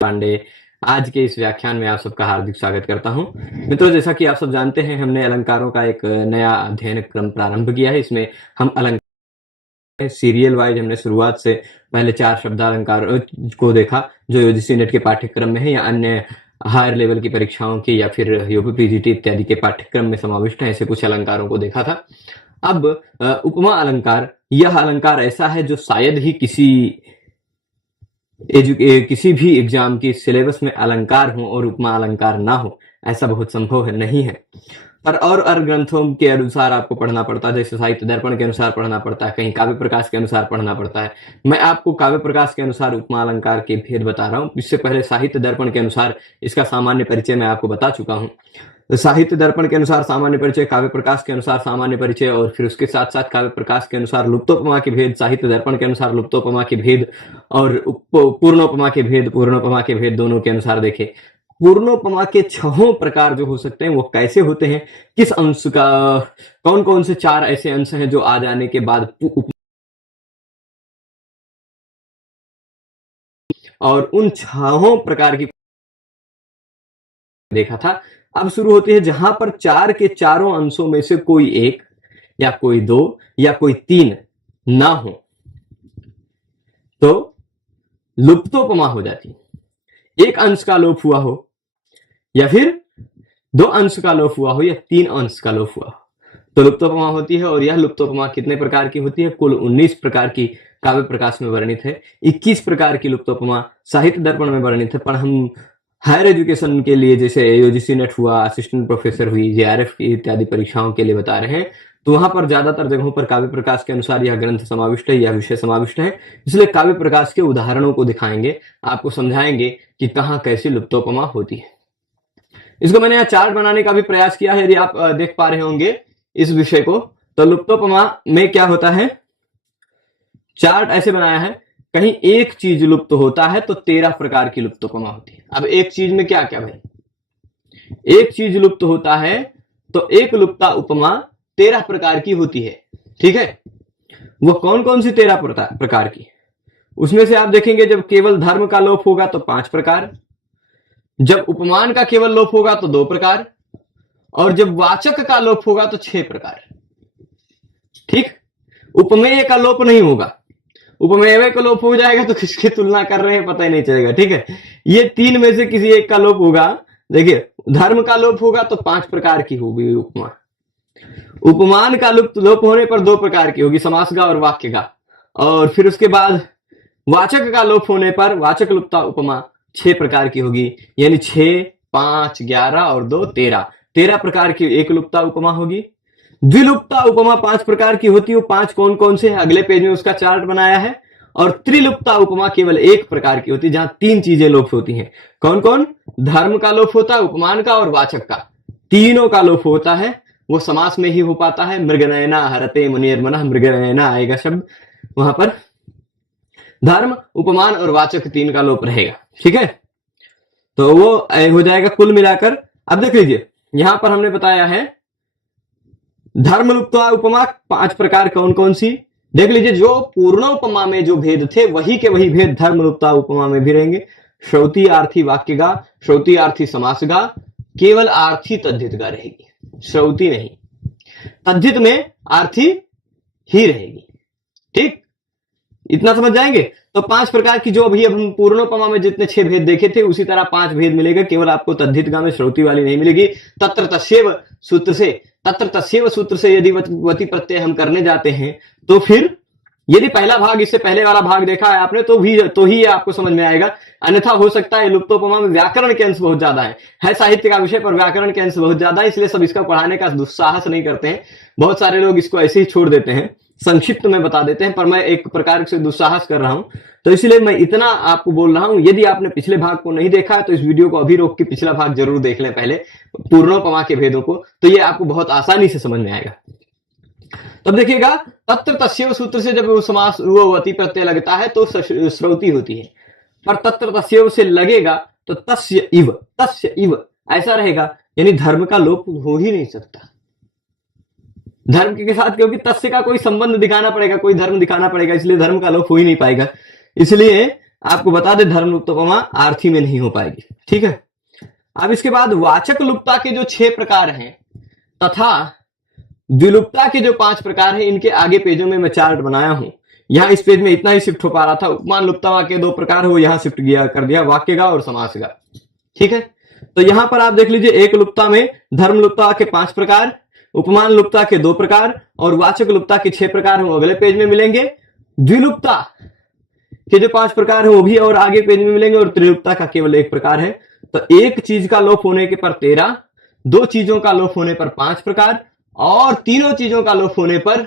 पांडे। आज के इस व्याख्यान में आप सबका हार्दिक स्वागत करता हूं। मित्रों, जैसा कि आप सब जानते हैं, हमने अलंकारों का एक नया अध्ययन क्रम प्रारंभ किया है। इसमें हम अलंकार सीरियल वाइज हमने शुरुआत से पहले 4 शब्दालंकार को देखा जो यूजीसी नेट के पाठ्यक्रम में है या अन्य हायर लेवल की परीक्षाओं की या फिर यूपीपीजीटी इत्यादि के पाठ्यक्रम में समाविष्ट है। ऐसे कुछ अलंकारों को देखा था। अब उपमा अलंकार, यह अलंकार ऐसा है जो शायद ही किसी भी एग्जाम की सिलेबस में अलंकार हो और उपमा अलंकार ना हो, ऐसा बहुत संभव है, नहीं है। पर और ग्रंथों के अनुसार आपको पढ़ना पड़ता है, जैसे साहित्य दर्पण के अनुसार पढ़ना पड़ता है, कहीं काव्य प्रकाश के अनुसार पढ़ना पड़ता है। मैं आपको काव्य प्रकाश के अनुसार उपमा अलंकार के भेद बता रहा हूँ। इससे पहले साहित्य दर्पण के अनुसार इसका सामान्य परिचय मैं आपको बता चुका हूँ। साहित्य दर्पण के अनुसार सामान्य परिचय, काव्य प्रकाश के अनुसार सामान्य परिचय और फिर उसके साथ साथ काव्य प्रकाश के अनुसार लुप्तोपमा के भेद, साहित्य दर्पण के अनुसार लुप्तोपमा के भेद और पूर्णोपमा के भेद दोनों के अनुसार देखे। पूर्णोपमा के 6 प्रकार जो हो सकते हैं वो कैसे होते हैं, किस अंश का, कौन कौन से 4 ऐसे अंश हैं जो आ जाने के बाद और उन 6 प्रकार की देखा था। अब शुरू होती है जहां पर 4 के चारों अंशों में से कोई एक या कोई 2 या कोई 3 ना हो तो लुप्तोपमा हो जाती। एक अंश का लोप हुआ हो या फिर 2 अंश का लोप हुआ हो या 3 अंश का लोप हुआ हो तो लुप्तोपमा होती है। और यह लुप्तोपमा कितने प्रकार की होती है? कुल 19 प्रकार की काव्य प्रकाश में वर्णित है। 21 प्रकार की लुप्तोपमा साहित्य दर्पण में वर्णित है। पर हम हायर एजुकेशन के लिए, जैसे यूजीसी नेट हुआ, असिस्टेंट प्रोफेसर हुई, जेआरएफ की इत्यादि परीक्षाओं के लिए बता रहे हैं, तो वहां पर ज्यादातर जगहों पर काव्य प्रकाश के अनुसार यह ग्रंथ समाविष्ट है, यह विषय समाविष्ट है। इसलिए काव्य प्रकाश के उदाहरणों को दिखाएंगे, आपको समझाएंगे कि कहां कैसी लुप्तोपमा होती है। इसको मैंने यहाँ चार्ट बनाने का भी प्रयास किया है, यदि आप देख पा रहे होंगे इस विषय को। तो लुप्तोपमा में क्या होता है, चार्ट ऐसे बनाया है, कहीं एक चीज लुप्त होता है तो 13 प्रकार की लुप्तोपमा होती है। अब एक चीज में क्या क्या भाई, एक चीज लुप्त होता है तो एक लुप्ता उपमा 13 प्रकार की होती है। ठीक है, वो कौन कौन सी 13 प्रकार की? उसमें से आप देखेंगे, जब केवल धर्म का लोप होगा तो 5 प्रकार, जब उपमान का केवल लोप होगा तो 2 प्रकार, और जब वाचक का लोप होगा तो 6 प्रकार। ठीक, उपमेय का लोप नहीं होगा। उपमेय का लोप हो जाएगा तो किसकी तुलना कर रहे हैं पता ही नहीं चलेगा। ठीक है, ये 3 में से किसी एक का लोप होगा। देखिए, धर्म का लोप होगा तो 5 प्रकार की होगी उपमा। उपमान का लोप होने पर 2 प्रकार की होगी, समासगा और वाक्यगा। और फिर उसके बाद वाचक का लोप होने पर वाचक लुप्ता उपमा 6 प्रकार की होगी, यानी 6, 5, 11 और 2 13। 13 प्रकार की एक लुप्ता उपमा होगी। द्विलुप्ता उपमा 5 प्रकार की होती है। वो 5 कौन कौन से हैं, अगले पेज में उसका चार्ट बनाया है। और त्रिलुप्ता उपमा केवल 1 प्रकार की होती है, जहां 3 चीजें लोप होती हैं। कौन कौन? धर्म का लोप होता है, उपमान का और वाचक का, तीनों का लोप होता है। वो समास में ही हो पाता है। मृगनयना हरते मुनिर्मनः, मृगनयना आएगा शब्द, वहां पर धर्म, उपमान और वाचक 3 का लोप रहेगा। ठीक है, तो वो हो जाएगा कुल मिलाकर। अब देख लीजिए, यहां पर हमने बताया है धर्मलुप्ता उपमा 5 प्रकार कौन कौन सी, देख लीजिए। जो पूर्णोपमा में जो भेद थे वही के वही भेद धर्मलुप्ता उपमा में भी रहेंगे। श्रौती आर्थी वाक्यगा, श्रौती आर्थी समासगा, केवल आर्थी तद्धितगा रहेगी, श्रौती नहीं। तद्धित में आर्थी ही रहेगी। ठीक, इतना समझ जाएंगे। तो 5 प्रकार की जो अभी अब हम पूर्णोपमा में जितने 6 भेद देखे थे, उसी तरह 5 भेद मिलेगा, केवल आपको तद्धितगा में श्रौती वाली नहीं मिलेगी। तत्र तस्यैव सूत्र से, तत्र तस्यैव सूत्र से यदि वति प्रत्यय हम करने जाते हैं तो फिर यदि पहला भाग, इससे पहले वाला भाग देखा है आपने तो ही आपको समझ में आएगा। अन्यथा हो सकता है लुप्तोपमा में व्याकरण के अंश बहुत ज्यादा है साहित्य का विषय पर व्याकरण के अंश बहुत ज्यादा है, इसलिए सब इसका पढ़ाने का दुस्साहस नहीं करते हैं। बहुत सारे लोग इसको ऐसे ही छोड़ देते हैं, संक्षिप्त में बता देते हैं, पर मैं एक प्रकार से दुस्साहस कर रहा हूं, तो इसलिए मैं इतना आपको बोल रहा हूं। यदि आपने पिछले भाग को नहीं देखा है तो इस वीडियो को अभी रोक के पिछला भाग जरूर देख लें पहले, पूर्णोपमा के भेदों को, तो ये आपको बहुत आसानी से समझ में आएगा। तब देखिएगा, तत्र तस्यैव सूत्र से जब वो समास वो वति प्रत्यय लगता है तो श्रौती होती है, पर तत्र तस्यैव से लगेगा तो तस्य इव ऐसा रहेगा, यानी धर्म का लोप हो ही नहीं सकता धर्म के साथ, क्योंकि तस्य का कोई संबंध दिखाना पड़ेगा, कोई धर्म दिखाना पड़ेगा, इसलिए धर्म का लोप हो ही नहीं पाएगा। इसलिए आपको बता दे धर्म लुप्तोपमा आर्थी में नहीं हो पाएगी। ठीक है, अब इसके बाद वाचक लुप्तता के जो 6 प्रकार हैं तथा द्विलुप्तता के जो 5 प्रकार हैं, इनके आगे पेजों में मैं चार्ट बनाया हूं। यहां इस पेज में इतना ही शिफ्ट हो पा रहा था। उपमान लुप्तता के 2 प्रकार है, वो यहां शिफ्ट किया कर दिया, वाक्यगा और समासगा। ठीक है, तो यहां पर आप देख लीजिए, एक लुप्तता में धर्म लुप्तता के 5 प्रकार, उपमान लुप्तता के 2 प्रकार और वाचक लुप्तता के 6 प्रकार वो अगले पेज में मिलेंगे। द्विलुप्तता के जो 5 प्रकार है वो भी और आगे पेज में मिलेंगे, और त्रिलुप्तता का केवल 1 प्रकार है। तो एक चीज का लोप होने के पर 13, 2 चीजों का लोप होने पर 5 प्रकार और तीनों चीजों का लोप होने पर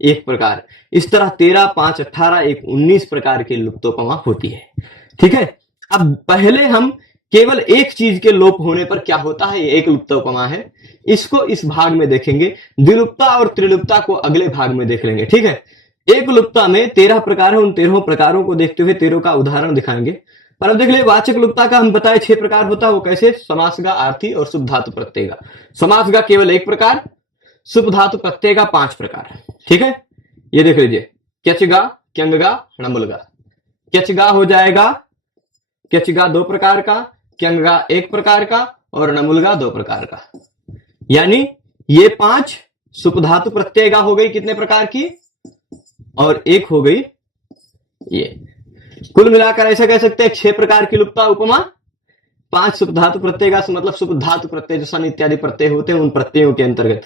1 प्रकार। इस तरह 13, 5, 18, 1, 19 प्रकार की लुप्तोपमा होती है। ठीक है, अब पहले हम केवल एक चीज के लोप होने पर क्या होता है, ये एक लुप्तोपमा है, इसको इस भाग में देखेंगे। द्विलुप्तता और त्रिलुप्तता को अगले भाग में देख लेंगे। ठीक है, एक लुप्तता में 13 प्रकार है, उन 13 प्रकारों को देखते हुए 13 का उदाहरण दिखाएंगे। पर अब देख ले, वाचक लुप्तता का हम बताए 6 प्रकार होता है, वो कैसे, समासगा, आर्थी और शुभ धातु प्रत्ययगा। समासगा केवल 1 प्रकार, शुभ धातु प्रत्ययगा 5 प्रकार। ठीक है, ये देख लीजिए, क्यचगा, क्यंगगा, णमुलगा। क्यचगा हो जाएगा, क्यचगा 2 प्रकार का, क्यंगगा 1 प्रकार का और णमुलगा 2 प्रकार का। यानी ये 5 शुभ धातु प्रत्ययगा हो गई कितने प्रकार की, और 1 हो गई ये। कुल मिलाकर ऐसा कह सकते हैं 6 प्रकार की लुप्तता उपमा। 5 शुभ धातु प्रत्यय का मतलब शुभ धातु प्रत्यय जो सन इत्यादि प्रत्यय होते हैं, उन प्रत्ययों के अंतर्गत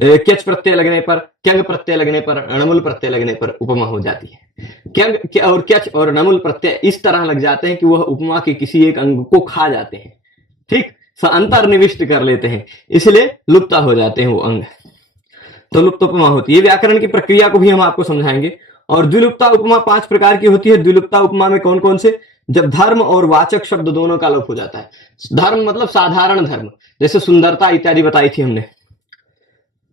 क्यच प्रत्यय लगने पर, क्यंग प्रत्यय लगने पर, णमुल प्रत्यय लगने पर उपमा हो जाती है। क्यंग और क्यच और णमुल प्रत्यय इस तरह लग जाते हैं कि वह उपमा के किसी एक अंग को खा जाते हैं। ठीक, अंतर्निविष्ट कर लेते हैं, इसलिए लुप्ता हो जाते हैं वो अंग, तो लुप्त उपमा होती है। व्याकरण की प्रक्रिया को भी हम आपको समझाएंगे। और द्विलुप्तता उपमा 5 प्रकार की होती है। द्विलुप्तता उपमा में कौन कौन से, जब धर्म और वाचक शब्द दोनों का लोप हो जाता है। धर्म मतलब साधारण धर्म, जैसे सुंदरता इत्यादि बताई थी हमने,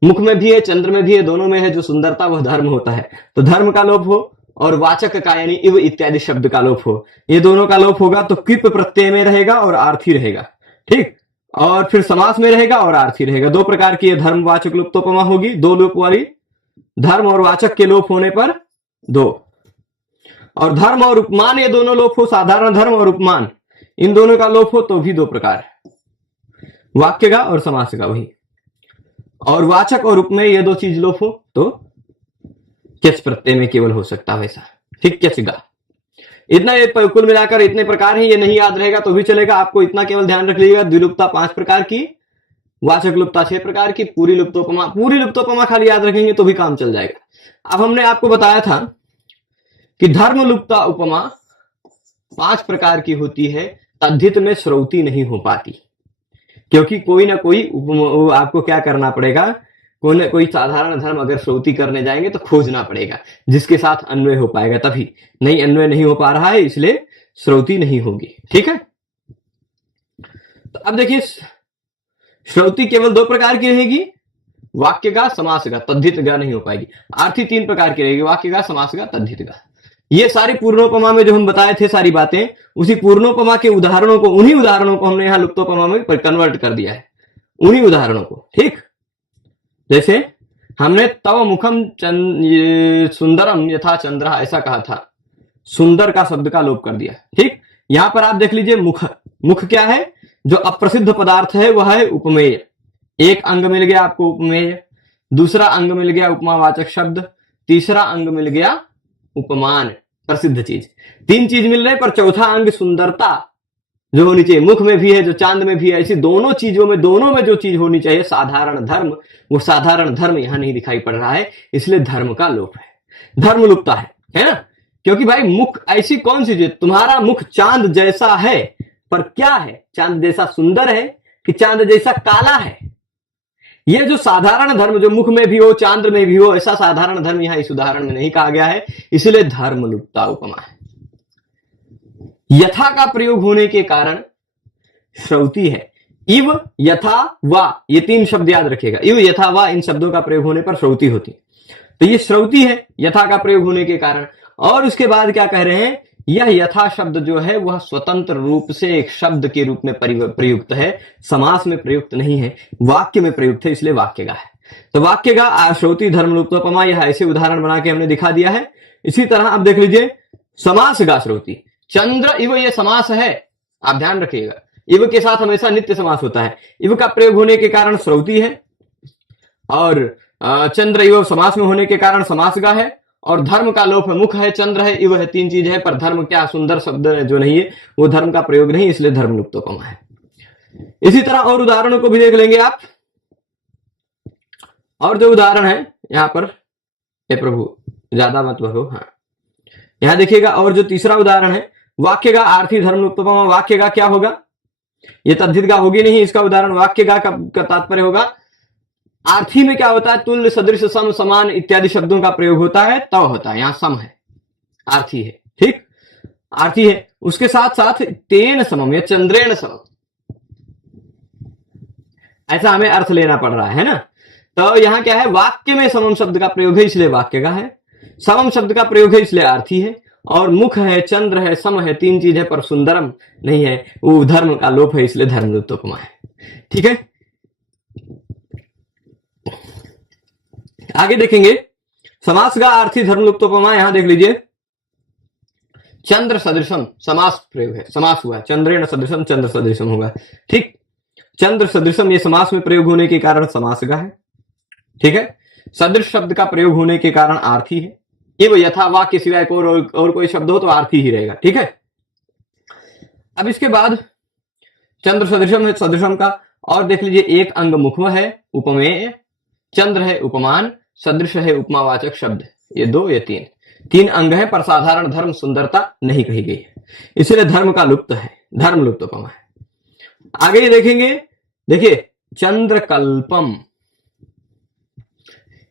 मुख में भी है, चंद्र में भी है, दोनों में है जो सुंदरता, वह धर्म होता है। तो धर्म का लोप हो और वाचक का यानी इव इत्यादि शब्द का लोप हो, ये दोनों का लोप होगा तो क्विप प्रत्यय में रहेगा और आर्थी रहेगा। ठीक, और फिर समास में रहेगा और आर्थी रहेगा। 2 प्रकार की धर्म वाचक लुप्तोपमा होगी, 2 लोप वाली। धर्म और वाचक के लोप होने पर 2, और धर्म और उपमान ये दोनों लोप हो, साधारण धर्म और उपमान इन दोनों का लोप हो तो भी 2 प्रकार, वाक्यगा और समास का वही। और वाचक और उपमेय ये 2 चीज लोप हो तो क्यच प्रत्यय में केवल हो सकता वैसा। ठीक, क्यचगा। इतना कुल मिलाकर इतने प्रकार हैं, ये नहीं याद रहेगा तो भी चलेगा, आपको इतना केवल ध्यान रख लीजिएगा। द्विलुप्तता 5 प्रकार की, वाचक लुप्तता 6 प्रकार की, पूरी लुप्तोपमा खाली याद रखेंगे तो भी काम चल जाएगा। अब हमने आपको बताया था कि धर्म लुप्तता उपमा 5 प्रकार की होती है, तद्धित में श्रौति नहीं हो पाती, क्योंकि कोई ना कोई आपको क्या करना पड़ेगा, कोई ना कोई साधारण धर्म अगर श्रौति करने जाएंगे तो खोजना पड़ेगा जिसके साथ अन्वय हो पाएगा, तभी। नहीं, अन्वय नहीं हो पा रहा है इसलिए श्रौति नहीं होगी। ठीक है, तो अब देखिए, श्रौति केवल 2 प्रकार की रहेगी, वाक्यगा, समासगा, तद्धितगा नहीं हो पाएगी। आर्थी 3 प्रकार की रहेगी, वाक्यगा, समासगा, तद्धितगा। ये सारी पूर्णोपमा में जो हम बताए थे सारी बातें, उसी पूर्णोपमा के उदाहरणों को, उन्हीं उदाहरणों को हमने यहां लुप्तोपमा में कन्वर्ट कर दिया है, उन्हीं उदाहरणों को। ठीक, जैसे हमने तव मुखम सुंदरम यथा चंद्र ऐसा कहा था, सुंदर का शब्द का लोप कर दिया। ठीक, यहां पर आप देख लीजिए, मुख क्या है, जो अप्रसिद्ध पदार्थ है वह है उपमेय। एक अंग मिल गया आपको उपमेय, दूसरा अंग मिल गया उपमावाचक शब्द, तीसरा अंग मिल गया उपमान, प्रसिद्ध चीज। 3 चीज मिल रहे, पर चौथा अंग सुंदरता जो होनी चाहिए, मुख में भी है जो चांद में भी है, ऐसी दोनों चीजों में, दोनों में जो चीज होनी चाहिए साधारण धर्म, वो साधारण धर्म यहां नहीं दिखाई पड़ रहा है, इसलिए धर्म का लोप है, धर्म लुप्तता है ना। क्योंकि भाई मुख ऐसी कौन सी चीज, तुम्हारा मुख चांद जैसा है, पर क्या है, चांद जैसा सुंदर है कि चांद जैसा काला है। ये जो साधारण धर्म जो मुख में भी हो, चांद में भी हो, ऐसा साधारण धर्म यहां इस उदाहरण में नहीं कहा गया है, इसलिए धर्म लुप्तता उपमा है। यथा का प्रयोग होने के कारण श्रौति है। इव, यथा, वा, ये 3 शब्द याद रखिएगा। इव, यथा, वा, इन शब्दों का प्रयोग होने पर श्रौति होती है। तो ये श्रौति है यथा का प्रयोग होने के कारण। और उसके बाद क्या कह रहे हैं, यह यथा शब्द जो है वह स्वतंत्र रूप से एक शब्द के रूप में प्रयुक्त है, समास में प्रयुक्त नहीं है, वाक्य में प्रयुक्त है, इसलिए वाक्यगा है। तो वाक्यगा, श्रौति, धर्म लुप्तोपमा, यह ऐसे उदाहरण बना के हमने दिखा दिया है। इसी तरह आप देख लीजिए समासगा श्रौति, चंद्र इव ये समास है, आप ध्यान रखिएगा, इव के साथ हमेशा नित्य समास होता है। इव का प्रयोग होने के कारण श्रौती है, और चंद्र इव समास में होने के कारण समासगा है, और धर्म का लोप है, मुख है, चंद्र है, इव है, तीन चीज है, पर धर्म क्या सुंदर शब्द जो नहीं है वो धर्म का प्रयोग नहीं, इसलिए धर्म लुप्तोपमा है। इसी तरह और उदाहरणों को भी देख लेंगे आप। और जो उदाहरण है यहां पर, हे प्रभु ज्यादा मत भगो, हाँ यहां देखिएगा, और जो तीसरा उदाहरण है वाक्य का आर्थी धर्म लुप्तोपमा, वाक्य का क्या होगा, ये तद्धित का होगी नहीं, इसका उदाहरण वाक्य का तात्पर्य होगा। आर्थी में क्या होता है, तुल्य, सदृश, सम, समान इत्यादि शब्दों का प्रयोग होता है, तब होता है, यहां सम है, आर्थी है, ठीक, आर्थी है। उसके साथ साथ तेन समम या चंद्रेण समम, ऐसा हमें अर्थ लेना पड़ रहा है ना। तो यहां क्या है, वाक्य में समम शब्द का प्रयोग है इसलिए वाक्य का है, समम शब्द का प्रयोग है इसलिए आर्थी है, और मुख है, चंद्र है, सम है, तीन चीज है, पर सुंदरम नहीं है, वो धर्म का लोप है, इसलिए धर्म लुप्तोपमा है। ठीक है, आगे देखेंगे समास का आर्थी धर्म लुप्तोपमा। यहां देख लीजिए, चंद्र सदृशम समास प्रयोग है, समास हुआ है, चंद्रेण सदृशम, चंद्र सदृशम होगा, ठीक। चंद्र सदृशम ये समास में प्रयोग होने के कारण समासगा है, ठीक है। सदृश शब्द का प्रयोग होने के कारण आर्थी है, ये यथा वाक्य सिवाय और कोई शब्द हो तो आर्थी ही रहेगा, ठीक है। अब इसके बाद चंद्र सदृशम है, सदृशम का, और देख लीजिए, एक अंग मुख है उपमेय, चंद्र है उपमान, सदृश है उपमावाचक शब्द, ये दो, ये तीन अंग है, पर साधारण धर्म सुंदरता नहीं कही गई है, इसलिए धर्म का लुप्त है, धर्म लुप्तोपमा है। आगे देखेंगे, देखिए चंद्र कल्पम,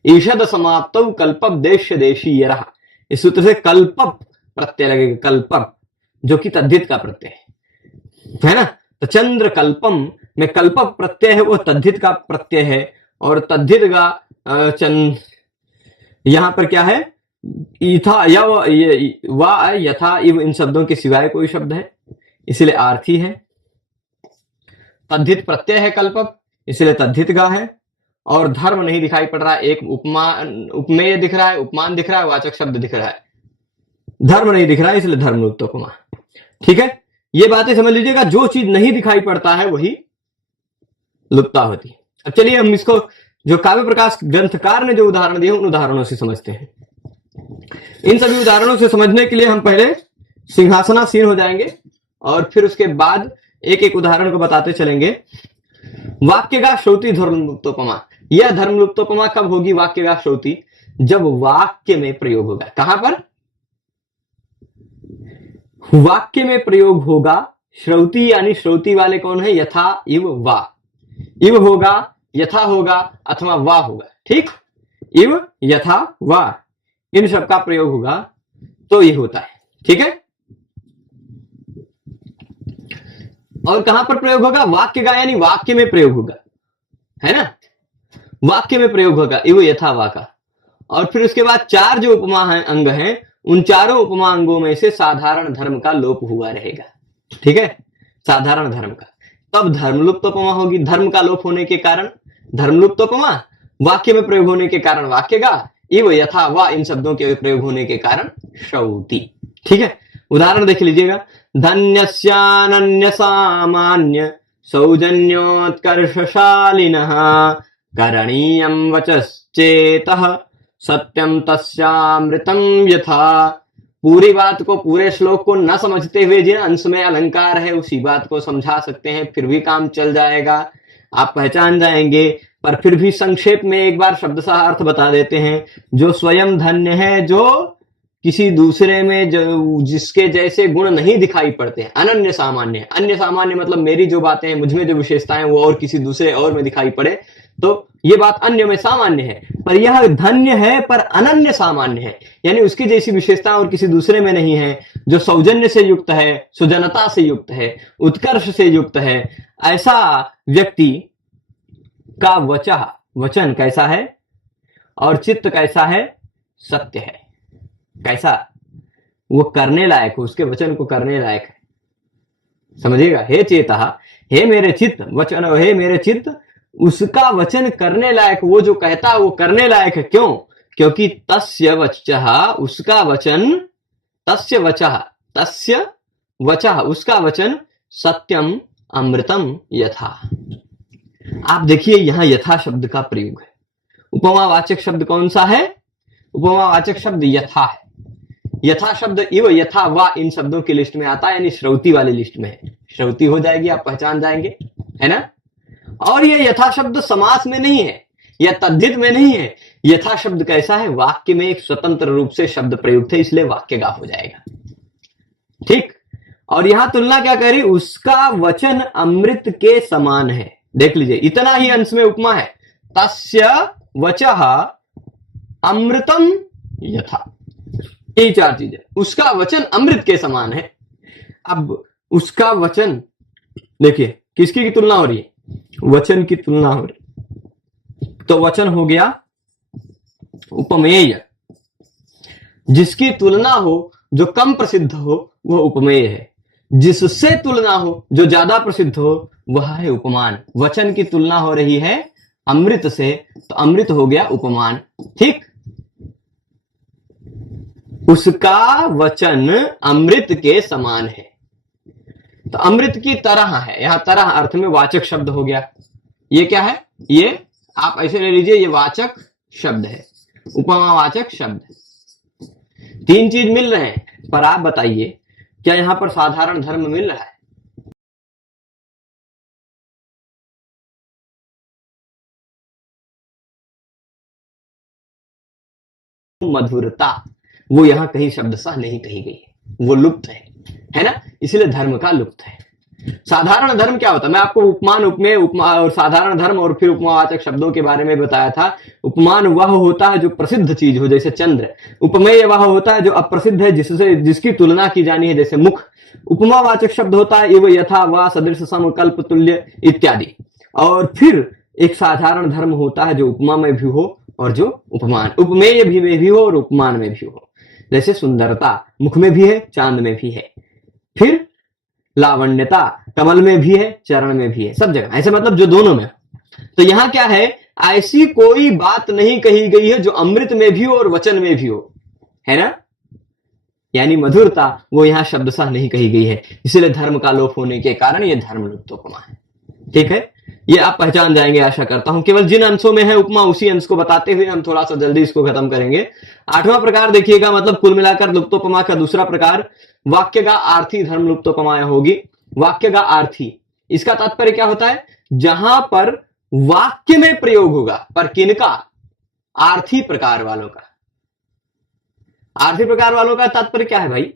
ईषद समाप्तौ कल्पप देश देशी ये रहा, इस सूत्र से कल्पप प्रत्यय लगेगा, कल्पप जो कि तद्धित का प्रत्यय है ना। तो चंद्र कल्पम में कल्पप प्रत्यय है, वो तद्धित का प्रत्यय है, और तद्धित का यहां पर क्या है, इथा या वा यथा इव, इन शब्दों के सिवाय कोई शब्द है, इसलिए आर्थी है। तद्धित प्रत्यय है कल्पप, इसलिए तद्धित का है, और धर्म नहीं दिखाई पड़ रहा है, एक उपमेय दिख रहा है, उपमान दिख रहा है, वाचक शब्द दिख रहा है, धर्म नहीं दिख रहा है, इसलिए धर्म लुप्तोपमा। ठीक है, ये बातें समझ लीजिएगा, जो चीज नहीं दिखाई पड़ता है वही लुप्ता होती है। अब चलिए हम इसको, जो काव्य प्रकाश ग्रंथकार ने जो उदाहरण दिए उन उदाहरणों से समझते हैं। इन सभी उदाहरणों से समझने के लिए हम पहले सिंहासनासीन हो जाएंगे, और फिर उसके बाद एक एक उदाहरण को बताते चलेंगे। वाक्य का श्रुति धर्म लुप्तोपमा, यह धर्म लुप्तोपमा कब होगी वाक्य का श्रुति, जब वाक्य में प्रयोग होगा। कहां पर वाक्य में प्रयोग होगा, श्रुति यानी श्रुति वाले कौन है, यथा इव वा, इव होगा, यथा होगा, अथवा वा होगा, ठीक, इव यथा वा, इन सब का प्रयोग होगा तो ये होता है, ठीक है। और कहां पर प्रयोग होगा, वाक्य का, यानी वाक्य में प्रयोग होगा, है ना, वाक्य में प्रयोग होगा इव यथा वा का। और फिर उसके बाद चार जो उपमा है, अंग हैं, उन चारों उपमा अंगों में से साधारण धर्म का लोप हुआ रहेगा, ठीक है, साधारण धर्म का, तब धर्म लुप्तोपमा होगी। धर्म का लोप होने के कारण धर्म लुप्तोपमा, वाक्य में प्रयोग होने के कारण वाक्य का, इव यथा वा, इन शब्दों के प्रयोग होने के कारण श्रुति, ठीक है। उदाहरण देख लीजिएगा, धन्यस्यानन्य सामान्य सौजन्योत्कर्षशालिनः करणीयं वचश्चेतः सत्यम तस्यामृतम यथा। पूरी बात को, पूरे श्लोक को न समझते हुए जिन अंश में अलंकार है उसी बात को समझा सकते हैं, फिर भी काम चल जाएगा, आप पहचान जाएंगे। पर फिर भी संक्षेप में एक बार शब्दशः अर्थ बता देते हैं। जो स्वयं धन्य है, जो किसी दूसरे में जो जिसके जैसे गुण नहीं दिखाई पड़ते हैं, अनन्य सामान्य है। अन्य सामान्य मतलब मेरी जो बातें हैं, मुझ में जो विशेषताएं वो और किसी दूसरे और में दिखाई पड़े, तो ये बात अन्य में सामान्य है। पर यह धन्य है पर अनन्य सामान्य है, यानी उसकी जैसी विशेषता और किसी दूसरे में नहीं है। जो सौजन्य से युक्त है, सुजनता से युक्त है, उत्कर्ष से युक्त है, ऐसा व्यक्ति का वचन कैसा है और चित्त कैसा है, सत्य है। कैसा, वो करने लायक हो, उसके वचन को करने लायक है, समझिएगा। हे चेता, हे मेरे चित्त, वचन हे मेरे चित्त, उसका वचन करने लायक, वो जो कहता है वो करने लायक है। क्यों? क्योंकि तस्य वचः, उसका वचन, तस्य वचः, तस्य वचः उसका वचन सत्यम अमृतम यथा। आप देखिए यहां यथा शब्द का प्रयोग है। उपमावाचक शब्द कौन सा है? उपमावाचक शब्द यथा है। यथा शब्द इव यथा वा इन शब्दों की लिस्ट में आता है, यानी श्रौती वाली लिस्ट में है। श्रौती हो जाएगी, आप पहचान जाएंगे, है ना। और ये यथा शब्द समास में नहीं है या तद्धित में नहीं है। यथा शब्द कैसा है? वाक्य में एक स्वतंत्र रूप से शब्द प्रयुक्त है, इसलिए वाक्य गा हो जाएगा। ठीक। और यहां तुलना क्या करी? उसका वचन अमृत के समान है। देख लीजिए, इतना ही अंश में उपमा है। तस्य वचः अमृतम यथा, ये चार चीजें। उसका वचन अमृत के समान है। अब उसका वचन देखिए किसकी की तुलना हो रही है? वचन की तुलना हो रही। तो वचन हो गया उपमेय। जिसकी तुलना हो, जो कम प्रसिद्ध हो, वह उपमेय है। जिससे तुलना हो, जो ज्यादा प्रसिद्ध हो, वह है उपमान। वचन की तुलना हो रही है अमृत से, तो अमृत हो गया उपमान। ठीक। उसका वचन अमृत के समान है, तो अमृत की तरह है। यहां तरह अर्थ में वाचक शब्द हो गया। ये क्या है? ये आप ऐसे ले लीजिए, ये वाचक शब्द है, उपमावाचक शब्द है। तीन चीज मिल रहे हैं, पर आप बताइए क्या यहां पर साधारण धर्म मिल रहा है? मधुरता वो यहां कहीं शब्दशः नहीं कही गई है, वो लुप्त है ना। इसलिए धर्म का लुप्त है। साधारण धर्म क्या होता है? मैं आपको उपमान, उपमेय, उपमा और साधारण धर्म और फिर उपमावाचक शब्दों के बारे में बताया था। उपमान वह होता है जो प्रसिद्ध चीज हो, जैसे चंद्र। उपमेय वह होता है जो अप्रसिद्ध है, जिसकी तुलना की जानी है, जैसे मुख। उपमावाचक शब्द होता है इव यथा वा सदृश सम कल्प तुल्य इत्यादि। और फिर एक साधारण धर्म होता है जो उपमा में भी हो और जो उपमान, उपमेय भी में भी हो और उपमान में भी हो। जैसे सुंदरता मुख में भी है, चांद में भी है। फिर लावण्यता कमल में भी है, चरण में भी है, सब जगह ऐसे, मतलब जो दोनों में। तो यहां क्या है? ऐसी कोई बात नहीं कही गई है जो अमृत में भी हो और वचन में भी हो, है ना। यानी मधुरता वो यहां शब्दशः नहीं कही गई है, इसलिए धर्म का लोप होने के कारण यह धर्म लुप्त उपमा है। ठीक है, ये आप पहचान जाएंगे आशा करता हूं। केवल जिन अंशों में है उपमा उसी अंश को बताते हुए हम थोड़ा सा जल्दी इसको खत्म करेंगे। आठवां प्रकार देखिएगा, मतलब कुल मिलाकर लुप्तोपमा का दूसरा प्रकार वाक्य का आर्थी धर्म लुप्तोपमाएं होगी। वाक्य का आर्थी, इसका तात्पर्य क्या होता है? जहां पर वाक्य में प्रयोग होगा, पर किनका? आर्थी प्रकार वालों का। आर्थी प्रकार वालों का तात्पर्य क्या है भाई?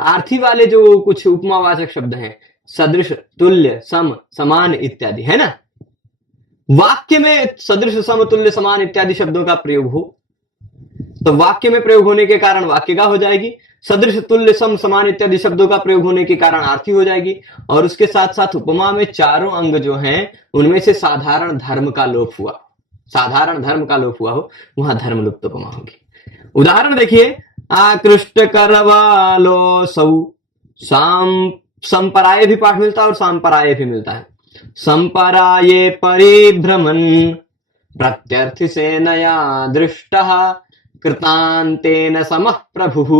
आर्थी वाले जो कुछ उपमावाचक शब्द हैं, सदृश, तुल्य, सम, समान इत्यादि, है ना। वाक्य में सदृश, सम, तुल्य, समान इत्यादि शब्दों का प्रयोग हो तो वाक्य में प्रयोग होने के कारण वाक्य का हो जाएगी। सदृश, तुल्य, सम, समान इत्यादि शब्दों का प्रयोग होने के कारण आर्थी हो जाएगी। और उसके साथ साथ उपमा में चारों अंग जो हैं उनमें से साधारण धर्म का लोप हुआ, साधारण धर्म का लोप हुआ हो, वहां धर्म लुप्त उपमा होगी। उदाहरण देखिए, आकृष्ट करवालो सौ, संपराये भी पाठ मिलता है और सांपराये भी मिलता है। संपराये परिभ्रमण प्रत्यर्थि से नया दृष्ट कृतांतेन समः प्रभु।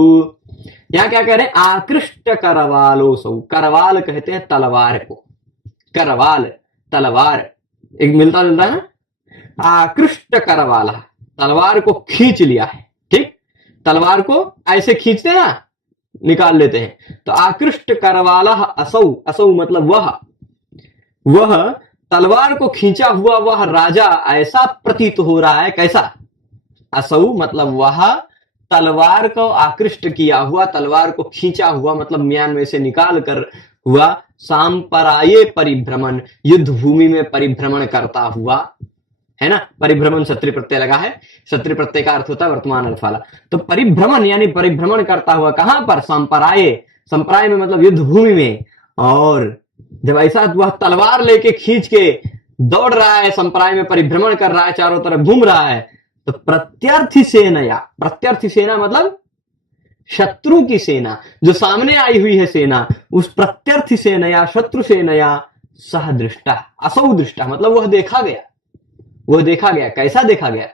यहां क्या कह रहे हैं? आकृष्ट करवालो सौ, करवाल कहते हैं तलवार को, करवाल तलवार एक मिलता जुलता है ना। आकृष्ट करवाला, तलवार को खींच लिया है। ठीक, तलवार को ऐसे खींचते हैं ना, निकाल लेते हैं। तो आकृष्ट करवाला असौ, असौ मतलब वह तलवार को खींचा हुआ वह राजा ऐसा प्रतीत हो रहा है। कैसा? असौ मतलब वह तलवार को आकृष्ट किया हुआ, तलवार को खींचा हुआ मतलब म्यान में से निकाल कर हुआ। सांपराये परिभ्रमण, युद्ध भूमि में परिभ्रमण करता हुआ, है ना। परिभ्रमण क्षत्रिय प्रत्यय लगा है, क्षत्रिय प्रत्यय का अर्थ होता है वर्तमान अर्थ वाला। तो परिभ्रमण यानी परिभ्रमण करता हुआ, कहां पर? सांपराये, संपराय में मतलब युद्ध भूमि में। और जब ऐसा वह तलवार लेके खींच के दौड़ रहा है, संपराय में परिभ्रमण कर रहा है, चारों तरफ घूम रहा है, तो प्रत्यर्थी सेना, प्रत्यर्थी सेना मतलब शत्रु की सेना, जो सामने आई हुई है सेना, उस प्रत्यर्थी सेना, शत्रु सेना सह दृष्टा, असौ दृष्टा मतलब वह देखा गया, वह देखा गया। कैसा देखा गया?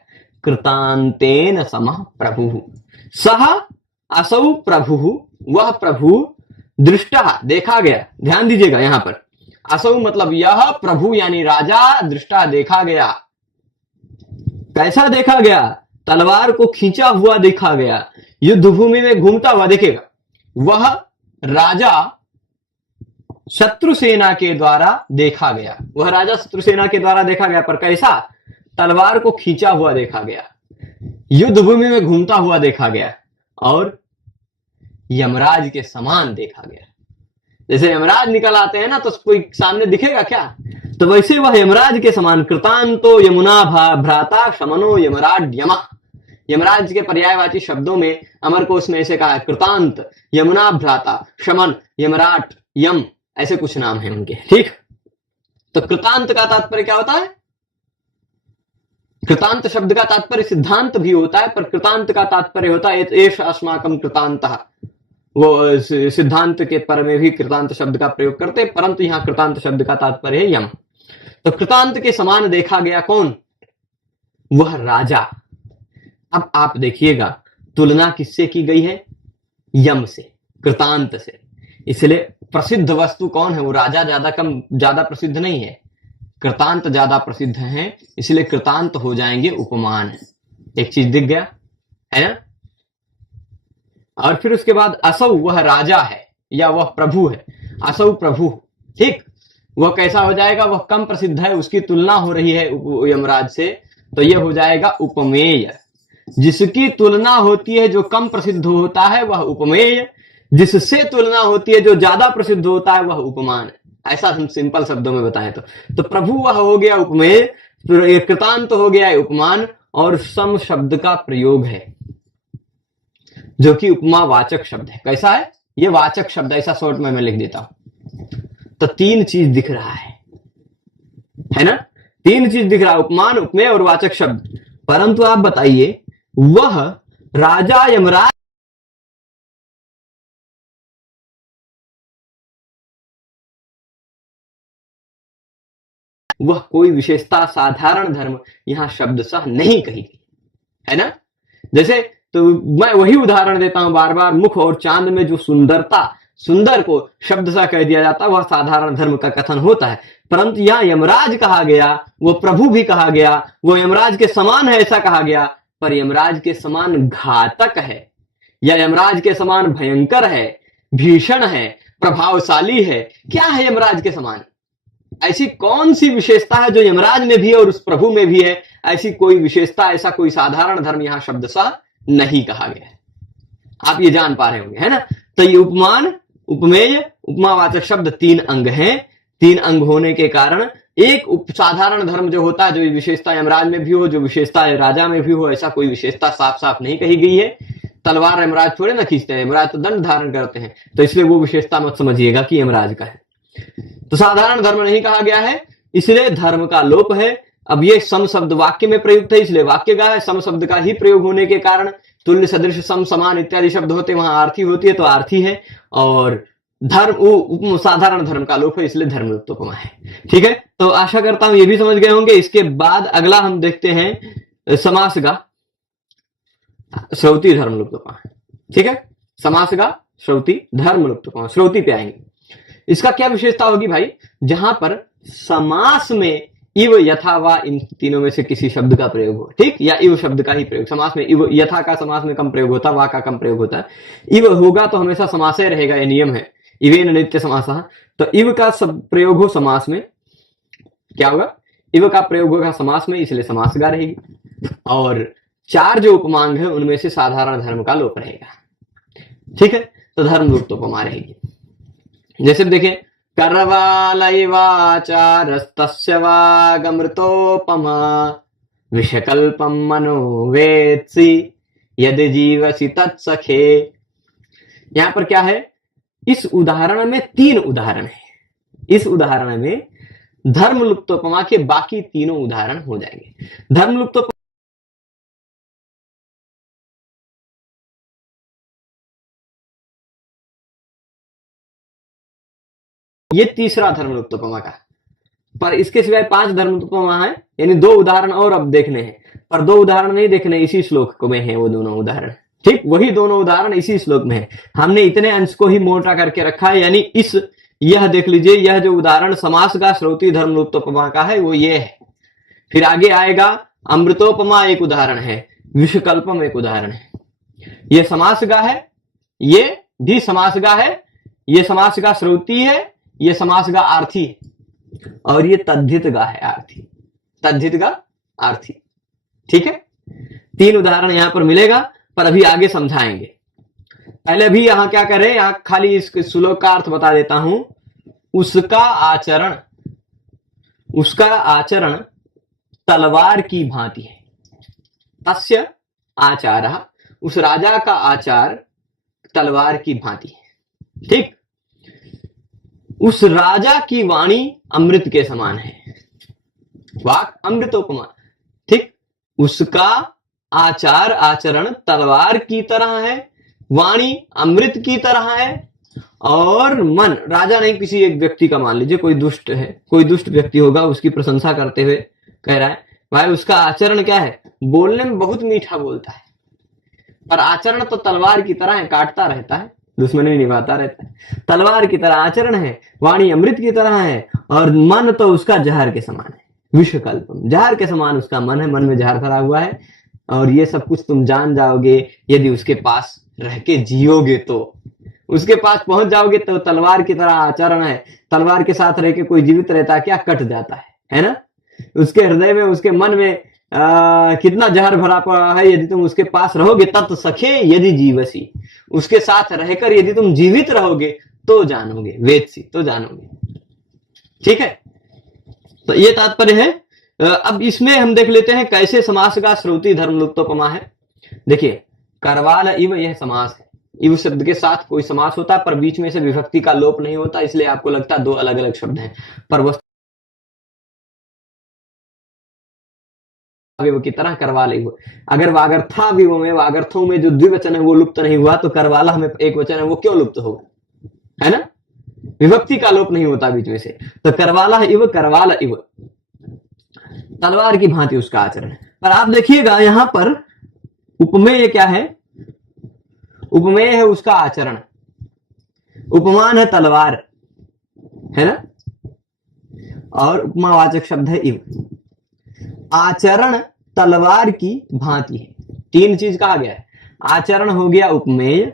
कृतांतेन समः प्रभु, सह असौ प्रभु, वह प्रभु दृष्टा देखा गया, ध्यान दीजिएगा यहां पर, असौ मतलब यह प्रभु यानी राजा, दृष्टा देखा गया। कैसा देखा गया? तलवार को खींचा हुआ देखा गया, युद्ध भूमि में घूमता हुआ देखेगा। वह राजा शत्रु सेना के द्वारा देखा गया, वह राजा शत्रु सेना के द्वारा देखा गया, पर कैसा? तलवार को खींचा हुआ देखा गया, युद्ध भूमि में घूमता हुआ देखा गया, और यमराज के समान देखा गया। जैसे यमराज निकल आते हैं ना तो कोई सामने दिखेगा क्या? तो वैसे वह यमराज के समान, कृतांतो यमुना भ्राता शमनो यमराज यमः। यमराज के पर्यायवाची शब्दों में अमरकोश में ऐसे कहा है, कृतांत, यमुना भ्राता, शमन, यमराट, यम, ऐसे कुछ नाम है उनके। ठीक, तो कृतांत का तात्पर्य क्या होता है? कृतांत शब्द का तात्पर्य सिद्धांत भी होता है, पर कृतांत का तात्पर्य होता है एष अस्माकं कृतांतः। वो सिद्धांत के पर में भी कृतांत शब्द का प्रयोग करते हैं, परंतु यहां कृतांत शब्द का तात्पर्य है यम। तो कृतांत के समान देखा गया कौन? वह राजा। अब आप देखिएगा तुलना किससे की गई है? यम से, कृतांत से। इसलिए प्रसिद्ध वस्तु कौन है? वो राजा ज्यादा प्रसिद्ध नहीं है, कृतांत ज्यादा प्रसिद्ध है, इसलिए कृतांत हो जाएंगे उपमान। एक चीज दिख गया है ना। और फिर उसके बाद असौ, वह राजा है या वह प्रभु है, असौ प्रभु। ठीक, वह कैसा हो जाएगा? वह कम प्रसिद्ध है, उसकी तुलना हो रही है यमराज से, तो यह हो जाएगा उपमेय। जिसकी तुलना होती है जो कम प्रसिद्ध होता है वह उपमेय, जिससे तुलना होती है जो ज्यादा प्रसिद्ध होता है वह उपमान। ऐसा हम सिंपल शब्दों में बताएं तो प्रभु वह हो गया उपमेय, कृतांत हो गया उपमान, और सम शब्द का प्रयोग है जो कि उपमा वाचक शब्द है। कैसा है? ये वाचक शब्द, ऐसा शॉर्ट में मैं लिख देता हूं। तो तीन चीज दिख रहा है ना, तीन चीज दिख रहा है, उपमान, उपमेय और वाचक शब्द। परंतु आप बताइए, वह राजा यमराज वह कोई विशेषता साधारण धर्म यहां शब्द सह नहीं कही गई है ना। जैसे तो मैं वही उदाहरण देता हूं बार बार, मुख और चांद में जो सुंदरता, सुंदर को शब्द सा कह दिया जाता है, वह साधारण धर्म का कथन होता है। परंतु यहां यमराज कहा गया, वो प्रभु भी कहा गया, वो यमराज के समान है ऐसा कहा गया, पर यमराज के समान घातक है या यमराज के समान भयंकर है, भीषण है, प्रभावशाली है। क्या है यमराज के समान? ऐसी कौन सी विशेषता है जो यमराज में भी है और उस प्रभु में भी है? ऐसी कोई विशेषता, ऐसा कोई साधारण धर्म यहां शब्द सा नहीं कहा गया है। आप ये जान पा रहे होंगे है ना। तो ये उपमान, उपमेय, उपमावाचक शब्द तीन अंग हैं। तीन अंग होने के कारण एक साधारण धर्म जो होता है, जो विशेषता यमराज में भी हो, जो विशेषता राजा में भी हो, ऐसा कोई विशेषता साफ साफ नहीं कही गई है। तलवार यमराज थोड़े ना खींचते हैं, यमराज तो दंड धारण करते हैं, तो इसलिए वो विशेषता मत समझिएगा कि यमराज का है। तो साधारण धर्म नहीं कहा गया है, इसलिए धर्म का लोप है। अब ये सम शब्द वाक्य में प्रयुक्त है, इसलिए वाक्य का है। सम शब्द का ही प्रयोग होने के कारण तुल्य, सदृश, सम, समान इत्यादि शब्द होते, वहां आर्थी होती है तो आर्थी है, और धर्म साधारण धर्म का लोप है, इसलिए धर्म लुप्त उपमा है। ठीक है, तो आशा करता हूं ये भी समझ गए होंगे। इसके बाद अगला हम देखते हैं समास का श्रौती धर्म लुप्त उपमा। ठीक है, समास का श्रौती धर्म लुप्त उपमा, श्रौती पे आएंगे। इसका क्या विशेषता होगी भाई? जहां पर समास में इव, यथा, वा, इन तीनों में से किसी शब्द का प्रयोग हो। ठीक, या इव शब्द का ही प्रयोग समास में। इव, यथा का समास में कम प्रयोग होता है, वा का कम प्रयोग होता है। इव होगा तो हमेशा समास रहेगा, ये नियम है। इवेन नित्य समासः, तो इव का सब प्रयोग हो समास में, क्या होगा? इव का प्रयोग होगा समास में, इसलिए समासगा रहेगी। और चार जो उपमांग है उनमें से साधारण धर्म का लोप रहेगा। ठीक है, तो धर्म लुप्त उपमा रहेगी। जैसे देखें, करवालैवाचारस्तस्य वागमृतोपमा विषकल्पम मनोवेत्सि यदि जीवसि तत्सखे। यहां पर क्या है? इस उदाहरण में तीन उदाहरण है। इस उदाहरण में धर्म लुप्तोपमा के बाकी तीनों उदाहरण हो जाएंगे। धर्म लुप्तोपमा ये तीसरा धर्म लुप्तोपमा का, पर इसके सिवाय 5 धर्म लुप्तोपमा है, यानी 2 उदाहरण और अब देखने हैं, पर 2 उदाहरण नहीं देखने, इसी श्लोक में है वो दोनों उदाहरण। ठीक, वही दोनों उदाहरण इसी श्लोक में है। हमने इतने अंश को ही मोटा करके रखा है, यानी यह देख लीजिए, यह जो उदाहरण समास का श्रौती धर्म लुप्तोपमा का है वो ये है। फिर आगे आएगा अमृतोपमा एक उदाहरण है, विषकल्पम एक उदाहरण है। ये समास का है, ये भी समास का है, ये समास का श्रौती है, ये समास का आर्थी है, और ये तद्धित का है आर्थी, तद्धित का आर्थी। ठीक है, 3 उदाहरण यहां पर मिलेगा, पर अभी आगे समझाएंगे। पहले भी यहां क्या करें, यहां खाली इस श्लोक का अर्थ बता देता हूं। उसका आचरण तलवार की भांति है। तस्य आचारः, उस राजा का आचार तलवार की भांति है। ठीक, उस राजा की वाणी अमृत के समान है, वाक अमृतोपमा। ठीक, उसका आचार आचरण तलवार की तरह है, वाणी अमृत की तरह है, और मन, राजा नहीं किसी एक व्यक्ति का, मान लीजिए कोई दुष्ट है, कोई दुष्ट व्यक्ति होगा, उसकी प्रशंसा करते हुए कह रहा है भाई उसका आचरण क्या है, बोलने में बहुत मीठा बोलता है, पर आचरण तो तलवार की तरह है, काटता रहता है, दुश्मनी निभाता रहता है। तलवार की तरह आचरण है, वाणी अमृत की तरह है, और मन तो उसका जहर के समान है, विषकल्पम, जहर के समान उसका मन है, मन में जहर भरा हुआ है। और ये सब कुछ तुम जान जाओगे यदि उसके पास रह के जियोगे, तो उसके पास पहुंच जाओगे तो तलवार की तरह आचरण है। तलवार के साथ रह के कोई जीवित रहता है क्या, कट जाता है ना। उसके हृदय में, उसके मन में कितना जहर भरा पड़ा है, यदि तुम उसके पास रहोगे तत् सखे यदि जीवसी, उसके साथ रहकर यदि तुम जीवित रहोगे तो जानोगे, वेदसी तो जानोगे। ठीक है, तो ये तात्पर्य है। अब इसमें हम देख लेते हैं कैसे समास का श्रौती धर्म लुप्तोपमा है। देखिए, करवाल इव यह समास है, इव शब्द के साथ कोई समास होता है, पर बीच में से विभक्ति का लोप नहीं होता, इसलिए आपको लगता है 2 अलग अलग शब्द हैं, पर वस्तु की तरह करवाल इव। अगर वागर्था विव में, वागर्थों में जो द्विवचन है वो लुप्त नहीं हुआ, तो करवाला हमें एक वचन है वो क्यों लुप्त होगा, है ना, विभक्ति का लोप नहीं होता बीच में से। तो करवाला इव, करवाल इव, तलवार की भांति उसका आचरण है। पर आप देखिएगा यहां पर उपमेय क्या है, उपमेय है उसका आचरण, उपमान है तलवार, है ना, और उपमावाचक शब्द है इव। आचरण तलवार की भांति है, 3 चीज कहा गया है। आचरण हो गया उपमेय,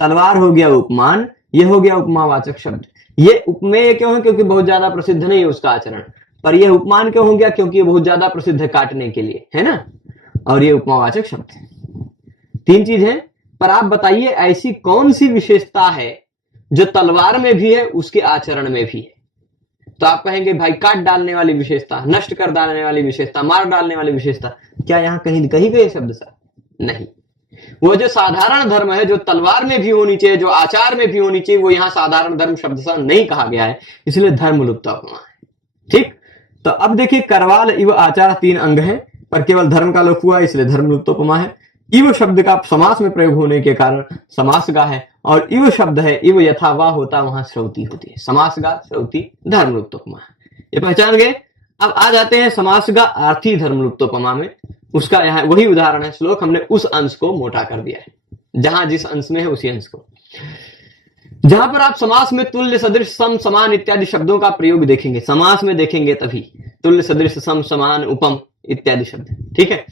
तलवार हो गया उपमान, ये हो गया उपमावाचक शब्द। ये उपमेय क्यों है, क्योंकि बहुत ज्यादा प्रसिद्ध नहीं है उसका आचरण। पर यह उपमान क्यों हो गया, क्योंकि ये बहुत ज्यादा प्रसिद्ध है काटने के लिए, है ना, और ये उपमावाचक शब्द है। 3 चीज है। पर आप बताइए ऐसी कौन सी विशेषता है जो तलवार में भी है उसके आचरण में भी है। तो आप कहेंगे भाई काट डालने वाली विशेषता, नष्ट कर डालने वाली विशेषता, मार डालने वाली विशेषता, क्या यहाँ कहीं कही गई शब्द सा नहीं। वो जो साधारण धर्म है, जो तलवार में भी होनी चाहिए, जो आचार में भी होनी चाहिए, वो यहाँ साधारण धर्म शब्द सा नहीं कहा गया है, इसलिए धर्म लुप्तोपमा है। ठीक, तो अब देखिए करवाल इव आचार 3 अंग है, पर केवल धर्म का लोप हुआ इसलिए धर्म लुप्तोपमा है। इव शब्द का समास में प्रयोग होने के कारण समास का है, और इव शब्द है, इव यथा वा होता वहां श्रौती होती है, समास का श्रौती धर्म लुप्तोपमा है। ये पहचान गए। अब आ जाते हैं समास का आर्थी धर्म लुप्तोपमा में। उसका यहाँ वही उदाहरण है श्लोक, हमने उस अंश को मोटा कर दिया है, जहां जिस अंश में है उसी अंश को। जहां पर आप समास में तुल्य सदृश सम समान इत्यादि शब्दों का प्रयोग देखेंगे, समास में देखेंगे तभी, तुल्य सदृश सम समान उपम इत्यादि शब्द। ठीक है,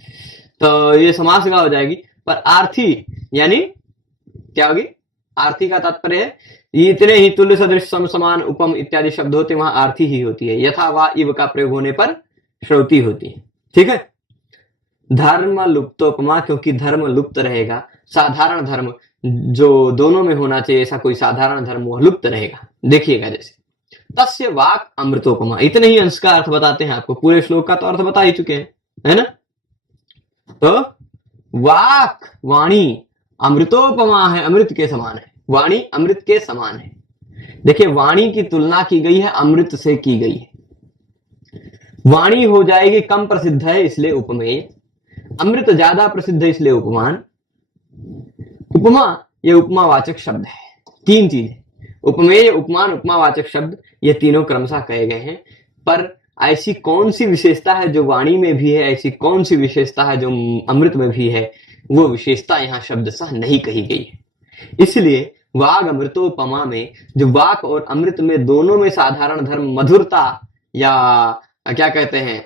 तो ये समास का हो जाएगी। पर आर्थी यानी क्या होगी, आर्थी का तात्पर्य है इतने ही तुल्य सदृश सम समान उपम इत्यादि शब्द होते वहां आर्थी ही होती है, यथा वा इव का प्रयोग होने पर श्रौती होती है। ठीक है, धर्म लुप्तोपमा, क्योंकि धर्म लुप्त रहेगा, साधारण धर्म जो दोनों में होना चाहिए ऐसा कोई साधारण धर्म वह लुप्त रहेगा। देखिएगा जैसे तस्य वाक अमृतोपमा, इतने ही अंश का अर्थ बताते हैं आपको, पूरे श्लोक का तो अर्थ बता ही चुके हैं, है ना। तो वाक वाणी अमृतोपमा है, अमृत के समान है, वाणी अमृत के समान है। देखिए वाणी की तुलना की गई है अमृत से की गई है। वाणी हो जाएगी कम प्रसिद्ध है इसलिए उपमेय, अमृत ज्यादा प्रसिद्ध है इसलिए उपमान, उपमा ये उपमावाचक शब्द है। 3 चीज है, उपमेय, उपमान, उपमावाचक शब्द, ये तीनों क्रमशः कहे गए हैं। पर ऐसी कौन सी विशेषता है जो वाणी में भी है, ऐसी कौन सी विशेषता है जो अमृत में भी है, वो विशेषता यहाँ शब्दशः नहीं कही गई है। इसलिए वाग अमृतोपमा में जो वाक और अमृत में दोनों में साधारण धर्म मधुरता या क्या कहते हैं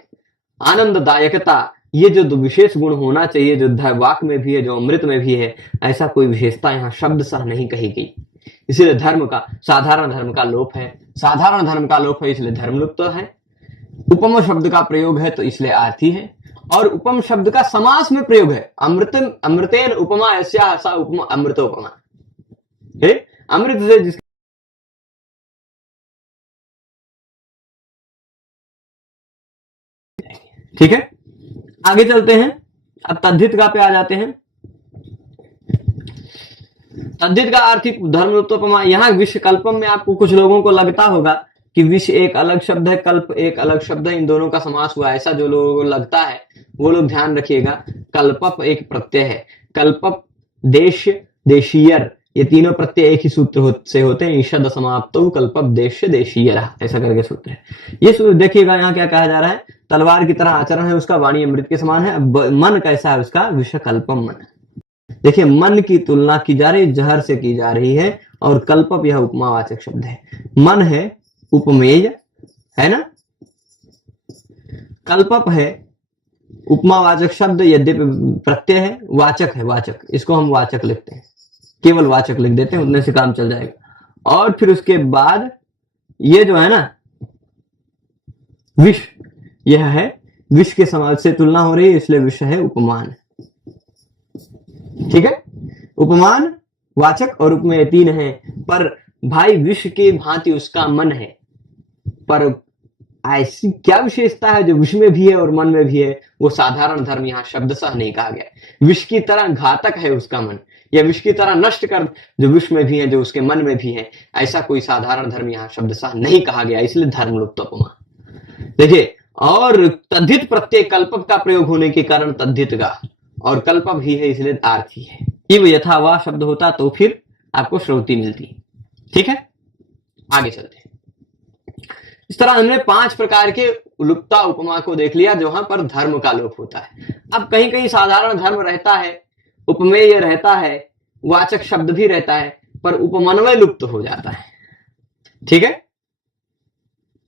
आनंददायकता, ये जो दो विशेष गुण होना चाहिए जो वाक में भी है जो अमृत में भी है, ऐसा कोई विशेषता यहाँ शब्दशः नहीं कही गई। इसलिए धर्म का साधारण धर्म का लोप है, साधारण धर्म का लोप है इसलिए धर्म लुप्त है। उपम शब्द का प्रयोग है तो इसलिए आरती है, और उपम शब्द का समास में प्रयोग है। अमृतेन उपमा ऐसा सा उपमा अमृतोपमा, अमृत से जिस ठीक है। आगे चलते हैं, अब तद्धित का पे आ जाते हैं। तद्धित का आर्थिक धर्मोपमा, यहाँ विश्व कल्पम में आपको कुछ लोगों को लगता होगा कि विश्व एक अलग शब्द है, कल्प एक अलग शब्द है, इन दोनों का समास हुआ, ऐसा जो लोगों को लगता है वो लोग ध्यान रखिएगा। कल्पप एक प्रत्यय है, कल्पप देश देशीयर, ये तीनों प्रत्यय एक ही सूत्र से होते हैं। ईषद समाप्तो कल्पप देश देशीयर, ऐसा करके सूत्र है। ये सूत्र देखिएगा यहाँ क्या कहा जा रहा है, तलवार की तरह आचरण है उसका, वाणी अमृत के समान है। मन कैसा है उसका, विश्व कल्पम मन। देखिए मन की तुलना की जा रही, जहर से की जा रही है, और कल्पप यह उपमावाचक शब्द है। मन है उपमेय है ना, कल्पप है उपमावाचक शब्द, यद्यपि प्रत्यय है, वाचक है, वाचक, इसको हम वाचक लिखते हैं, केवल वाचक लिख देते हैं, उतने से काम चल जाएगा। और फिर उसके बाद ये जो है ना विष, यह है विष के समाज से तुलना हो रही है, इसलिए विष है उपमान। ठीक है, उपमान वाचक और उपमेय तीन है, पर भाई विष के भांति उसका मन है, पर ऐसी क्या विशेषता है जो विष में भी है और मन में भी है, वो साधारण धर्म यहाँ शब्दशः नहीं कहा गया। विष की तरह घातक है उसका मन, या विष की तरह नष्ट कर जो विष में भी है जो उसके मन में भी है, ऐसा कोई साधारण धर्म यहाँ शब्दशः नहीं कहा गया, इसलिए धर्म लुप्त उपमा। देखिए, और तद्धित प्रत्यय कल्पक का प्रयोग होने के कारण तद्धित का, और कल्पक ही है इसलिए आर्थी है। इव यथा वह शब्द होता तो फिर आपको श्रुति मिलती। ठीक है, आगे चलते हैं। इस तरह हमने 5 प्रकार के लुप्ता उपमा को देख लिया जहां पर धर्म का लोप होता है। अब कहीं कहीं साधारण धर्म रहता है, उपमेय रहता है, वाचक शब्द भी रहता है, पर उपमन्वय लुप्त हो जाता है। ठीक है,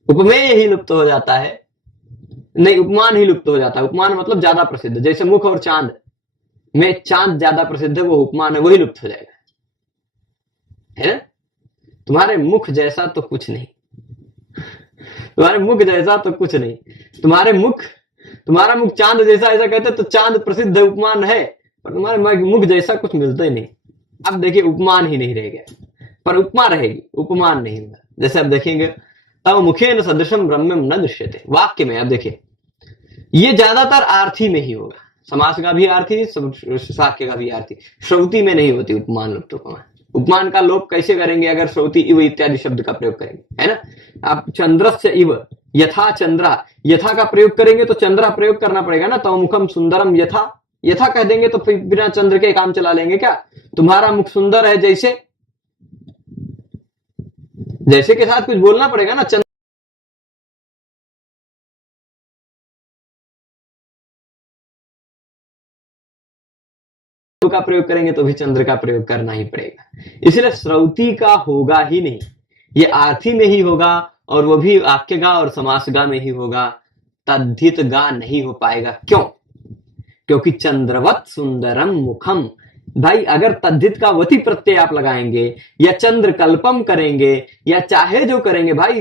उपमेय ही लुप्त हो जाता है, नहीं उपमान ही लुप्त हो जाता है। उपमान मतलब ज्यादा प्रसिद्ध, जैसे मुख और चांद में चांद ज्यादा प्रसिद्ध है, वो उपमान है, वही लुप्त हो जाएगा, है ना। तुम्हारे मुख जैसा तो कुछ नहीं, तुम्हारे मुख जैसा तो कुछ नहीं, तुम्हारा मुख चांद जैसा, ऐसा कहते तो चांद प्रसिद्ध उपमान है, पर तुम्हारे मुख जैसा कुछ मिलता ही नहीं। अब देखिए उपमान ही नहीं रह गया, पर उपमा रहेगी, उपमान नहीं होगा। जैसे अब देखेंगे, तब मुखे न सदृशम रम्यम न दृश्यते, वाक्य में अब देखिए ये ज्यादातर आर्थी में ही होगा, समास का भी आर्थी, साक्य का भी आर्थी, श्रुति में नहीं होती उपमान लुप्त उपमा। उपमान का लोप कैसे करेंगे, अगर श्रुति इव इत्यादि शब्द का प्रयोग करेंगे, है ना। आप चंद्रस्य इव, यथा चंद्रा, यथा का प्रयोग करेंगे तो चंद्रा प्रयोग करना पड़ेगा ना। तो मुखम सुंदरम यथा, यथा कह देंगे तो फिर बिना चंद्र के काम चला लेंगे क्या। तुम्हारा मुख सुंदर है जैसे, जैसे के साथ कुछ बोलना पड़ेगा ना। चंद्र का प्रयोग करेंगे तो भी चंद्र का प्रयोग करना ही पड़ेगा, इसलिए श्रुति का होगा ही नहीं, ये आर्थी में ही होगा, और वो भी वाक्य गा और समास गा में ही होगा, तद्धित गा नहीं हो पाएगा। क्यों? क्योंकि चंद्रवत सुंदरम मुखम, भाई अगर तद्धित का वती प्रत्यय आप लगाएंगे या चंद्र कल्पम करेंगे या चाहे जो करेंगे, भाई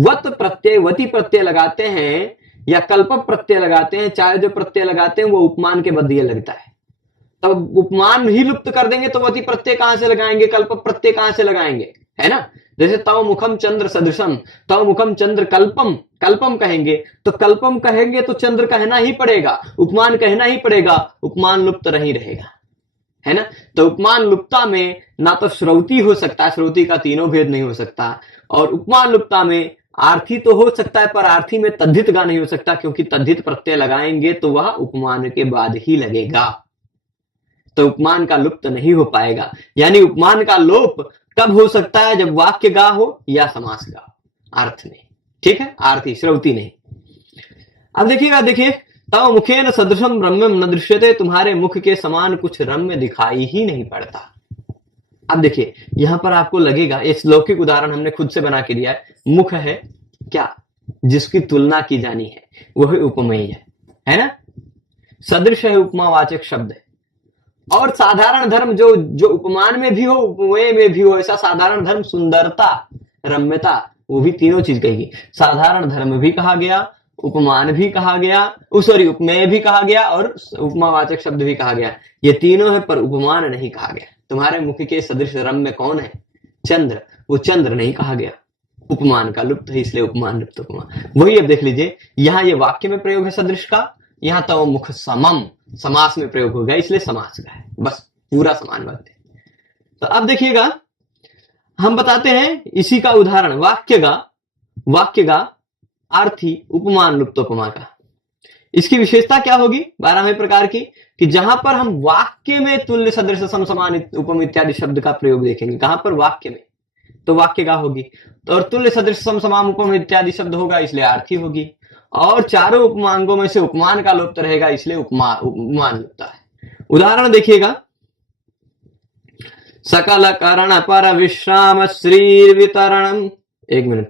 वत प्रत्यय वती प्रत्यय लगाते हैं या कल्प प्रत्यय लगाते हैं, चाहे जो प्रत्यय लगाते हैं वो उपमान के बदिये लगता है। तब उपमान ही लुप्त कर देंगे तो वती प्रत्यय कहां से लगाएंगे, कल्प प्रत्यय कहां से लगाएंगे, है ना। जैसे तव मुखम चंद्र सदृशम, तव मुखम चंद्र कल्पम, कल्पम कहेंगे तो कल्पम कहेंगे तो चंद्र कहना ही पड़ेगा, उपमान कहना ही पड़ेगा, उपमान लुप्त नहीं रहेगा, है ना। तो उपमान लुप्ता में ना तो श्रुति हो सकता है, श्रुति का तीनों भेद नहीं हो सकता, और उपमान लुप्ता में आर्थी तो हो सकता है पर आर्थी में तद्धित गा नहीं हो सकता, क्योंकि तद्धित प्रत्यय लगाएंगे तो वह उपमान के बाद ही लगेगा, तो उपमान का लुप्त नहीं हो पाएगा। यानी उपमान का लोप कब हो सकता है, जब वाक्य गा हो या समास गा हो, अर्थ में, ठीक है, आर्थी श्रुति नहीं। अब देखिएगा, देखिए तव मुखेन सदृशम रम्यम न दृश्यते, तुम्हारे मुख के समान कुछ रम्य दिखाई ही नहीं पड़ता। अब देखिए यहां पर आपको लगेगा, इस लौकिक उदाहरण हमने खुद से बना के दिया है। मुख है क्या, जिसकी तुलना की जानी है, वह उपमेय है ना। सदृश है उपमावाचक शब्द है। और साधारण धर्म जो जो उपमान में भी हो उपमेय में भी हो, ऐसा साधारण धर्म सुंदरता रम्यता, वो भी तीनों चीज कहेगी। साधारण धर्म भी कहा गया, उपमान भी कहा गया, सॉरी उपमेय भी कहा गया और उपमावाचक शब्द भी कहा गया। ये तीनों है पर उपमान नहीं कहा गया। तुम्हारे मुख के सदृश रम्य कौन है, चंद्र, वो चंद्र नहीं कहा गया, उपमान का लुप्त है, इसलिए उपमान लुप्त उपमान। वही अब देख लीजिए, यहां ये वाक्य में प्रयोग है सदृश का, यहां तो मुख समम समास में प्रयोग हो गया, इसलिए समास का है, बस पूरा समान वाक्य। तो अब देखिएगा हम बताते हैं इसी का उदाहरण, वाक्य का अर्थी उपमान लुप्तोपमा का। इसकी विशेषता क्या होगी 12वें प्रकार की, कि जहां पर हम वाक्य में तुल्य सदृश सम समान उपम इत्यादि शब्द का प्रयोग देखेंगे। कहां पर, वाक्य में, तो वाक्य का होगी, तो और तुल्य सदृश सम समान उपम इत्यादि शब्द होगा, इसलिए अर्थी होगी। और चारों उपमांगों में से उपमान का लुप्त रहेगा, इसलिए उपमान लुप्त है। उदाहरण देखिएगा, सकल करण पर विश्राम श्री वितरणम, एक मिनट,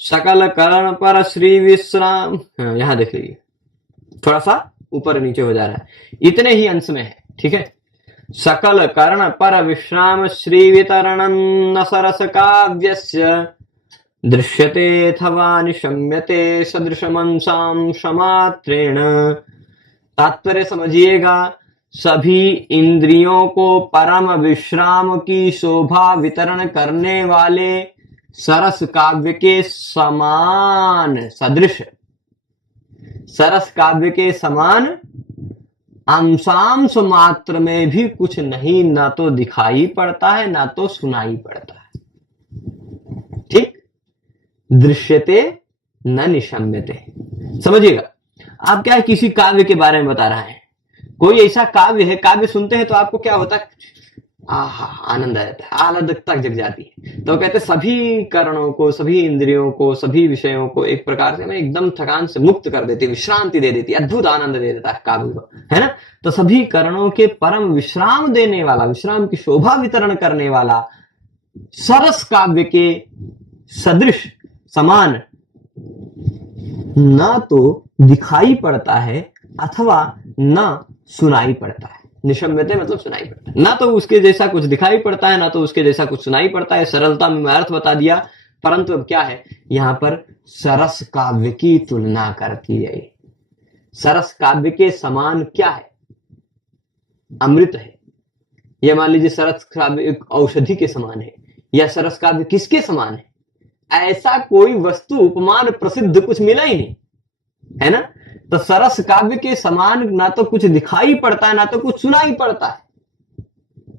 सकल करण पर श्री विश्राम, यहां देख लीजिए थोड़ा सा ऊपर नीचे हो जा रहा है, इतने ही अंश में है, ठीक है। सकल कर्ण पर विश्राम श्री वितरणम न सरस काव्यस्य दृश्यते अथवा निशम्यते सदृशमंसां समात्रेण। तात्पर्य समझिएगा, सभी इंद्रियों को परम विश्राम की शोभा वितरण करने वाले सरस काव्य के समान सदृश, सरस काव्य के समान अंशांश मात्र में भी कुछ नहीं, ना तो दिखाई पड़ता है ना तो सुनाई पड़ता है, ठीक। दृश्यते न निशम्यते, समझिएगा। आप क्या है, किसी काव्य के बारे में बता रहा है, कोई ऐसा काव्य है, काव्य सुनते हैं तो आपको क्या होता है, आहा आनंद आ जाता है, आह्लादकता जग जाती है। तो कहते हैं सभी कर्णों को, सभी इंद्रियों को, सभी विषयों को एक प्रकार से एकदम थकान से मुक्त कर देती, विश्रांति दे देती, अद्भुत आनंद दे देता है काव्य को, है ना। तो सभी कर्णों के परम विश्राम देने वाला, विश्राम की शोभा वितरण करने वाला सरस काव्य के सदृश समान ना तो दिखाई पड़ता है अथवा न सुनाई पड़ता है। निशम्यते मतलब सुनाई पड़ता है, ना तो उसके जैसा कुछ दिखाई पड़ता है ना तो उसके जैसा कुछ सुनाई पड़ता है। सरलता में मैं अर्थ बता दिया, परंतु अब क्या है, यहां पर सरस काव्य की तुलना करती है। सरस काव्य के समान क्या है, अमृत है। यह मान लीजिए सरस काव्य एक औषधि के समान है, या सरस काव्य किसके समान है, ऐसा कोई वस्तु उपमान प्रसिद्ध कुछ मिला ही नहीं, है ना। तो सरस काव्य के समान ना तो कुछ दिखाई पड़ता है ना तो कुछ सुनाई पड़ता है।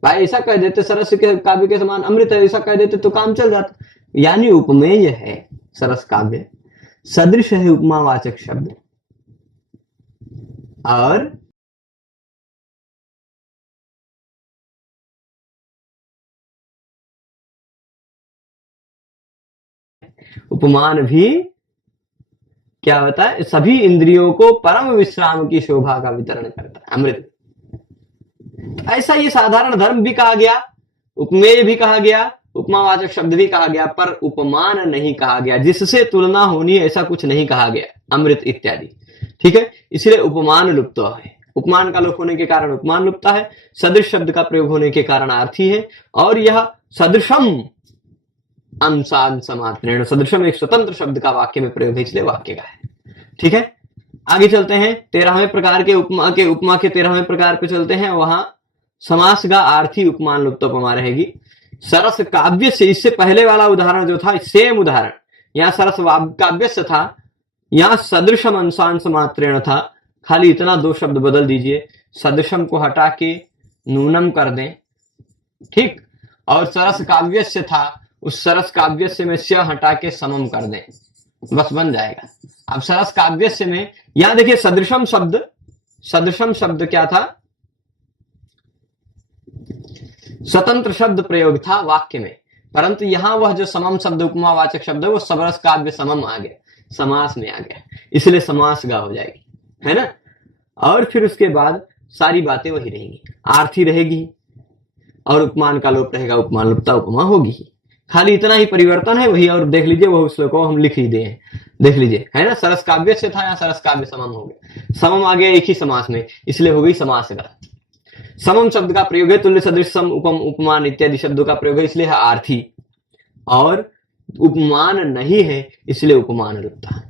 भाई ऐसा कह देते सरस के काव्य के समान अमृत है, ऐसा कह देते तो काम चल जाता। यानी उपमेय है सरस काव्य, सदृश है उपमावाचक शब्द, और उपमान भी क्या होता है, सभी इंद्रियों को परम विश्राम की शोभा का वितरण करता है, अमृत। ऐसा ये साधारण धर्म भी कहा गया, उपमेय भी कहा गया, उपमावाचक शब्द भी कहा गया, पर उपमान नहीं कहा गया, जिससे तुलना होनी ऐसा कुछ नहीं कहा गया, अमृत इत्यादि, ठीक है। इसलिए उपमान लुप्त है, उपमान का लोप होने के कारण उपमान लुप्त है, सदृश शब्द का प्रयोग होने के कारण अर्थी है, और यह सदृशम अंशांश मात्रेण, सदृशम एक स्वतंत्र शब्द का वाक्य में प्रयोग है, इसलिए वाक्य का है, ठीक है। आगे चलते हैं 13वें प्रकार के उपमा के 13वें प्रकार पे चलते हैं। वहां समास का आर्थी उपमान लुप्तोपमा रहेगी। सरस काव्य से, इससे पहले वाला उदाहरण जो था सेम उदाहरण, यहाँ सरस काव्य से था, यहाँ सदृशम अंशांश मात्रेण था, खाली इतना दो शब्द बदल दीजिए, सदृशम को हटा के नूनम कर दें, ठीक। और सरस काव्य से था, उस सरस काव्य से में स्य हटा के समम कर दें, बस बन जाएगा। अब सरस काव्य से में यहां देखिए सदृशम शब्द क्या था, स्वतंत्र शब्द प्रयोग था वाक्य में, परंतु यहां वह जो समम शब्द उपमावाचक शब्द है वो सरस काव्य समम आ गया, समास में आ गया, इसलिए समास गा हो जाएगी, है ना। और फिर उसके बाद सारी बातें वही रहेंगी, आर्थी रहेगी और उपमान का लोप रहेगा, उपमान लुप्ता उपमा होगी। खाली इतना ही परिवर्तन है वही। और देख लीजिए वो श्लोक को हम लिख ही दिए हैं, देख लीजिए, है ना। सरस काव्य से था, या सरस काव्य समम हो गया, समम आ गया एक ही समास में, इसलिए हो गई समास का। समम शब्द का प्रयोग है, तुल्य सदृश सम उपम उपमान इत्यादि शब्दों का प्रयोग है, इसलिए है आर्थी। और उपमान नहीं है इसलिए उपमान लुप्ता।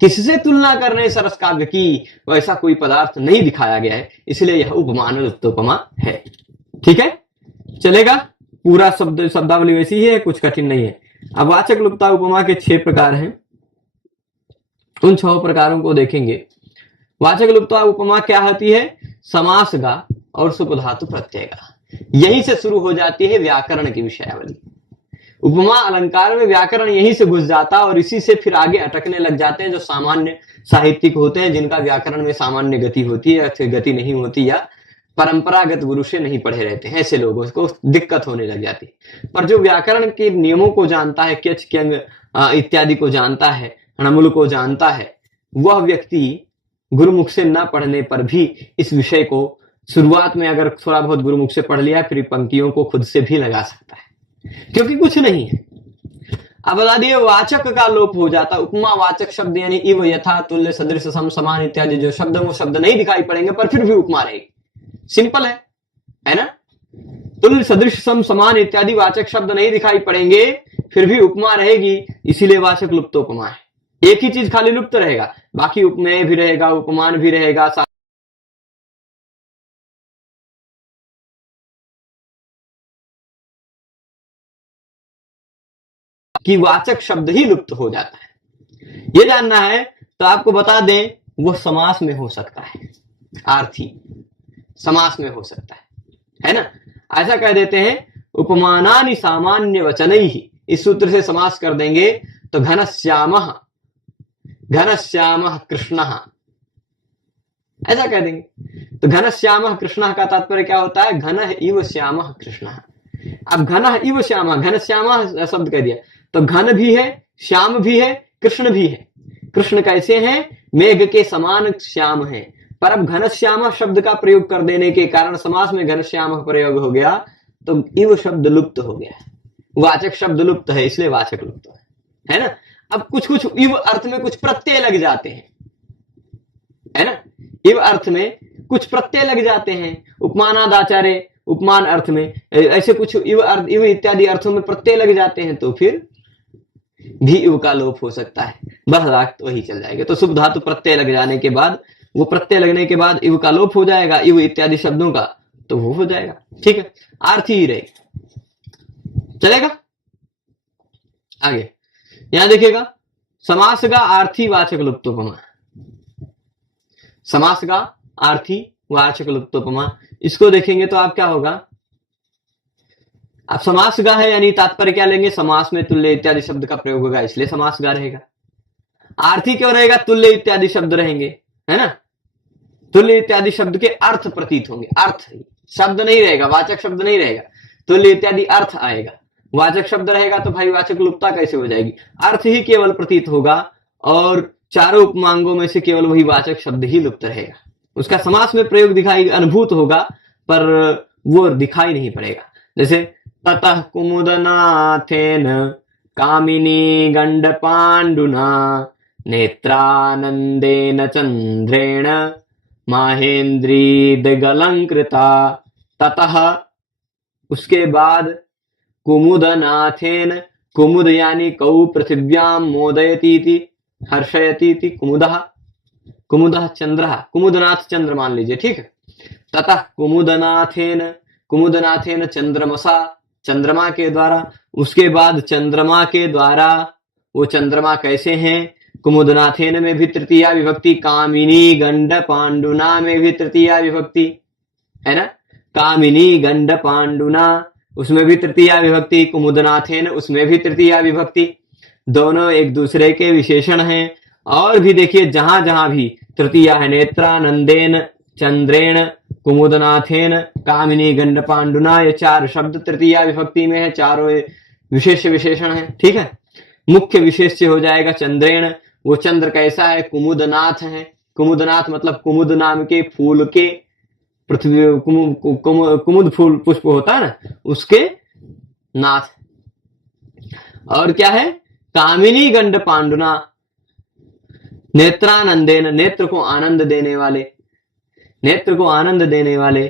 किससे तुलना करने सरस काव्य की, वैसा कोई पदार्थ नहीं दिखाया गया है, इसलिए यह उपमान लुप्तोपमा है। ठीक है, चलेगा। पूरा शब्दावली वैसी ही है, कुछ कठिन नहीं है। अब वाचक लुप्ता उपमा के 6 प्रकार हैं, उन 6 प्रकारों को देखेंगे। वाचक लुप्ता उपमा क्या होती है? समास गा और सुपधातु प्रत्यय गा, यहीं से शुरू हो जाती है व्याकरण की विषयावली। उपमा अलंकार में व्याकरण यहीं से घुस जाता और इसी से फिर आगे अटकने लग जाते हैं जो सामान्य साहित्यिक होते हैं, जिनका व्याकरण में सामान्य गति होती है या फिर गति नहीं होती, या परंपरागत गुरु से नहीं पढ़े रहते हैं, ऐसे लोगों को दिक्कत होने लग जाती है। पर जो व्याकरण के नियमों को जानता है, क्यच क्यंग इत्यादि को जानता है, णमुल को जानता है, वह व्यक्ति गुरुमुख से न पढ़ने पर भी इस विषय को शुरुआत में अगर थोड़ा बहुत गुरुमुख से पढ़ लिया, फिर पंक्तियों को खुद से भी लगा सकता है, क्योंकि कुछ नहीं है। अब बता दिए वाचक का लोप हो जाता, उपमा वाचक शब्द यानी इव, यथा, तुल्य, सदृश, सम, समान इत्यादि जो शब्द वो शब्द नहीं दिखाई पड़ेंगे, पर फिर भी उपमा रहेगी। सिंपल है ना। तुल्य, सदृश, सम, समान इत्यादि वाचक शब्द नहीं दिखाई पड़ेंगे, फिर भी उपमा रहेगी, इसीलिए वाचक लुप्तोपमा है। एक ही चीज खाली लुप्त रहेगा, बाकी उपमेय भी रहेगा, उपमान भी रहेगा, कि वाचक शब्द ही लुप्त हो जाता है। ये जानना है तो आपको बता दें, वो समास में हो सकता है, आर्थी समास में हो सकता है ना। ऐसा कह देते हैं, उपमानानि सामान्य वचनैः, इस सूत्र से समास कर देंगे तो घनश्यामः घनश्यामः कृष्णः, ऐसा कह देंगे। तो घनश्यामः कृष्णः का तात्पर्य क्या होता है? घनः इव श्यामः कृष्णः। अब घनः इव श्यामः, घनश्यामः शब्द कह दिया तो घन भी है, श्याम भी है, कृष्ण भी है। कृष्ण कैसे हैं? मेघ के समान श्याम है। पर अब घनश्याम शब्द का प्रयोग कर देने के कारण समास में घनश्याम प्रयोग हो गया, तो इव शब्द लुप्त हो गया, वाचक शब्द लुप्त है, इसलिए वाचक लुप्त है ना। अब कुछ कुछ इव अर्थ में कुछ प्रत्यय लग जाते हैं, है ना। इव अर्थ में कुछ प्रत्यय लग जाते हैं, उपमानादाचार्य उपमान अर्थ में ऐसे कुछ इव इत्यादि अर्थों में प्रत्यय लग जाते हैं, तो फिर भी इव का लोप हो सकता है, बस राग तो वही चल जाएगा। तो शुभ धातु प्रत्यय लग जाने के बाद, वो प्रत्यय लगने के बाद इव का लोप हो जाएगा, इव इत्यादि शब्दों का, तो वो हो जाएगा। ठीक है, आर्थी ही रहेगा, चलेगा। आगे यहां देखिएगा, समास का आर्थी वाचक लुप्तोपमा, समास का आर्थी वाचक लुप्तोपमा, इसको देखेंगे तो आप क्या होगा, अब समास गा है यानी तात्पर्य क्या लेंगे, समास में तुल्य इत्यादि शब्द का प्रयोग होगा, इसलिए समास गा रहेगा। आर्थी क्यों रहेगा? तुल्य इत्यादि शब्द रहेंगे, है ना। तुल्य इत्यादि शब्द के अर्थ प्रतीत होंगे, अर्थ शब्द नहीं रहेगा, वाचक शब्द नहीं रहेगा, तुल्य इत्यादि अर्थ आएगा। वाचक शब्द रहेगा तो भाई वाचक लुप्तता कैसे हो जाएगी? अर्थ ही केवल प्रतीत होगा और चारों उपमांगों में से केवल वही वाचक शब्द ही लुप्त रहेगा। उसका समास में प्रयोग दिखाई अनुभूत होगा, पर वो दिखाई नहीं पड़ेगा। जैसे ततः कुमुदनाथेन कामिनी गंड पांडुना नेत्रानंदेन चंद्रेण माहेन्द्रीदगलंकृता। ततः उसके बाद, कुमुदनाथेन, कुमुद यानी कौ पृथिव्यां मोदयतीति हर्षयतीति, कुमुदः, कुमुदः चंद्रः, कुमुदनाथ चंद्र मान लीजिए, ठीक है। ततः कुमुदनाथेन, कुमुदनाथेन चंद्रमसा, चंद्रमा के द्वारा। उसके बाद चंद्रमा के द्वारा, वो चंद्रमा कैसे हैं? कुमुदनाथेन में भी तृतीया विभक्ति, कामिनी गंड पांडुना में भी तृतीया विभक्ति, है ना। कामिनी गंड पांडुना, उसमें भी तृतीया विभक्ति, कुमुदनाथेन उसमें भी तृतीया विभक्ति, दोनों एक दूसरे के विशेषण हैं। और भी देखिए, जहां जहां भी तृतीया है, नेत्रानंदेन, चंद्रेण, कुमुदनाथेन, कामिनी गंड पांडुना, ये 4 शब्द तृतीया विभक्ति में है, चारों विशेष विशेषण है, ठीक है। मुख्य विशेष्य हो जाएगा चंद्रेण, वो चंद्र कैसा है? कुमुदनाथ है, कुमुदनाथ मतलब कुमुद नाम के फूल के, पृथ्वी कुमुद फूल पुष्प होता है ना, उसके नाथ। और क्या है, कामिनी गंड पांडुना, नेत्रानंदेन, नेत्र को आनंद देने वाले, नेत्र को आनंद देने वाले।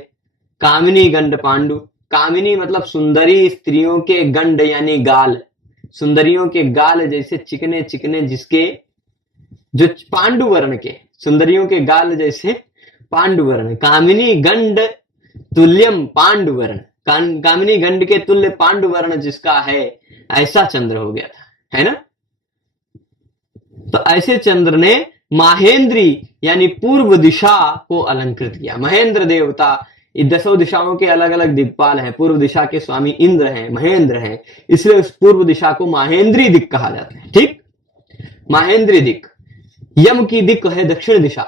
कामिनी गंड पांडु, कामिनी मतलब सुंदरी स्त्रियों के गंड यानी गाल, सुंदरियों के गाल जैसे चिकने चिकने, जिसके जो पांडु वर्ण के, सुंदरियों के गाल जैसे पांडु वर्ण। कामिनी गंड तुल्यम पांडु वर्ण, कामिनी गंड के तुल्य पांडु वर्ण जिसका है, ऐसा चंद्र हो गया था, है ना। तो ऐसे चंद्र ने माहेंद्री यानी पूर्व दिशा को अलंकृत किया। महेंद्र देवता, दसों दिशाओं के अलग अलग दिक्पाल हैं, पूर्व दिशा के स्वामी इंद्र हैं, महेंद्र हैं, इसलिए उस पूर्व दिशा को माहेंद्री दिक् कहा जाता है। ठीक, माहेंद्री दिक्। यम की दिक् है दक्षिण दिशा,